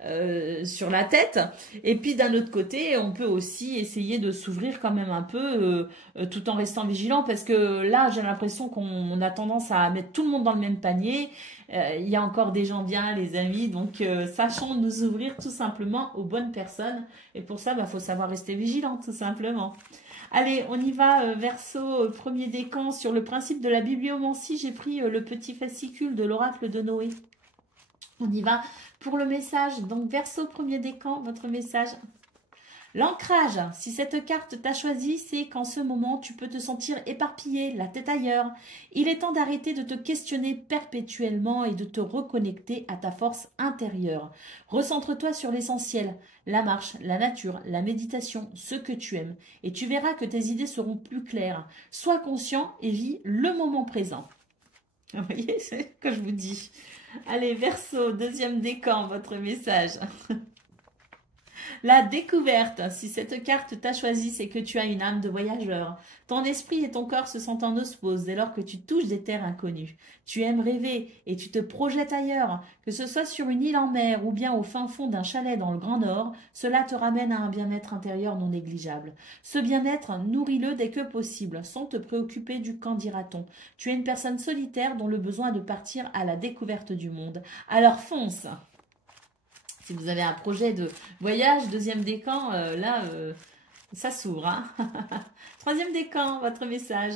la tête. Et puis d'un autre côté, on peut aussi essayer de s'ouvrir quand même un peu tout en restant vigilant parce que là, j'ai l'impression qu'on a tendance à mettre tout le monde dans le même panier. Il y a encore des gens bien, les amis, donc sachons nous ouvrir tout simplement aux bonnes personnes. Et pour ça, faut savoir rester vigilant, tout simplement. Allez, on y va, Verseau, premier décan, sur le principe de la bibliomancie. J'ai pris le petit fascicule de l'oracle de Noé. On y va pour le message. Donc, Verseau, premier décan, votre message. L'ancrage, si cette carte t'a choisi, c'est qu'en ce moment, tu peux te sentir éparpillé, la tête ailleurs. Il est temps d'arrêter de te questionner perpétuellement et de te reconnecter à ta force intérieure. Recentre-toi sur l'essentiel, la marche, la nature, la méditation, ce que tu aimes. Et tu verras que tes idées seront plus claires. Sois conscient et vis le moment présent. Vous voyez ce que je vous dis. Allez, Verseau, deuxième décan, votre message. La découverte, si cette carte t'a choisi, c'est que tu as une âme de voyageur. Ton esprit et ton corps se sentent en osmose dès lors que tu touches des terres inconnues. Tu aimes rêver et tu te projettes ailleurs, que ce soit sur une île en mer ou bien au fin fond d'un chalet dans le Grand Nord, cela te ramène à un bien-être intérieur non négligeable. Ce bien-être, nourris-le dès que possible, sans te préoccuper du qu'en dira-t-on. Tu es une personne solitaire dont le besoin est de partir à la découverte du monde. Alors fonce! Si vous avez un projet de voyage, deuxième décan, ça s'ouvre. Hein. Troisième décan, votre message.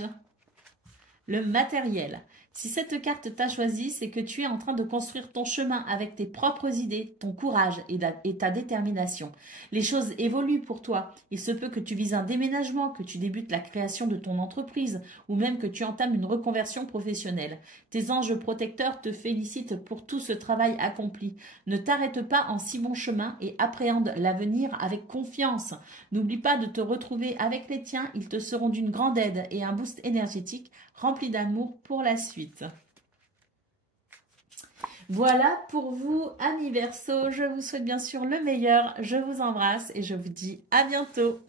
Le matériel. Si cette carte t'a choisi, c'est que tu es en train de construire ton chemin avec tes propres idées, ton courage et ta détermination. Les choses évoluent pour toi. Il se peut que tu vises un déménagement, que tu débutes la création de ton entreprise ou même que tu entames une reconversion professionnelle. Tes anges protecteurs te félicitent pour tout ce travail accompli. Ne t'arrête pas en si bon chemin et appréhende l'avenir avec confiance. N'oublie pas de te retrouver avec les tiens, ils te seront d'une grande aide et un boost énergétique rempli d'amour pour la suite. Voilà pour vous, amis Verseaux. Je vous souhaite bien sûr le meilleur. Je vous embrasse et je vous dis à bientôt.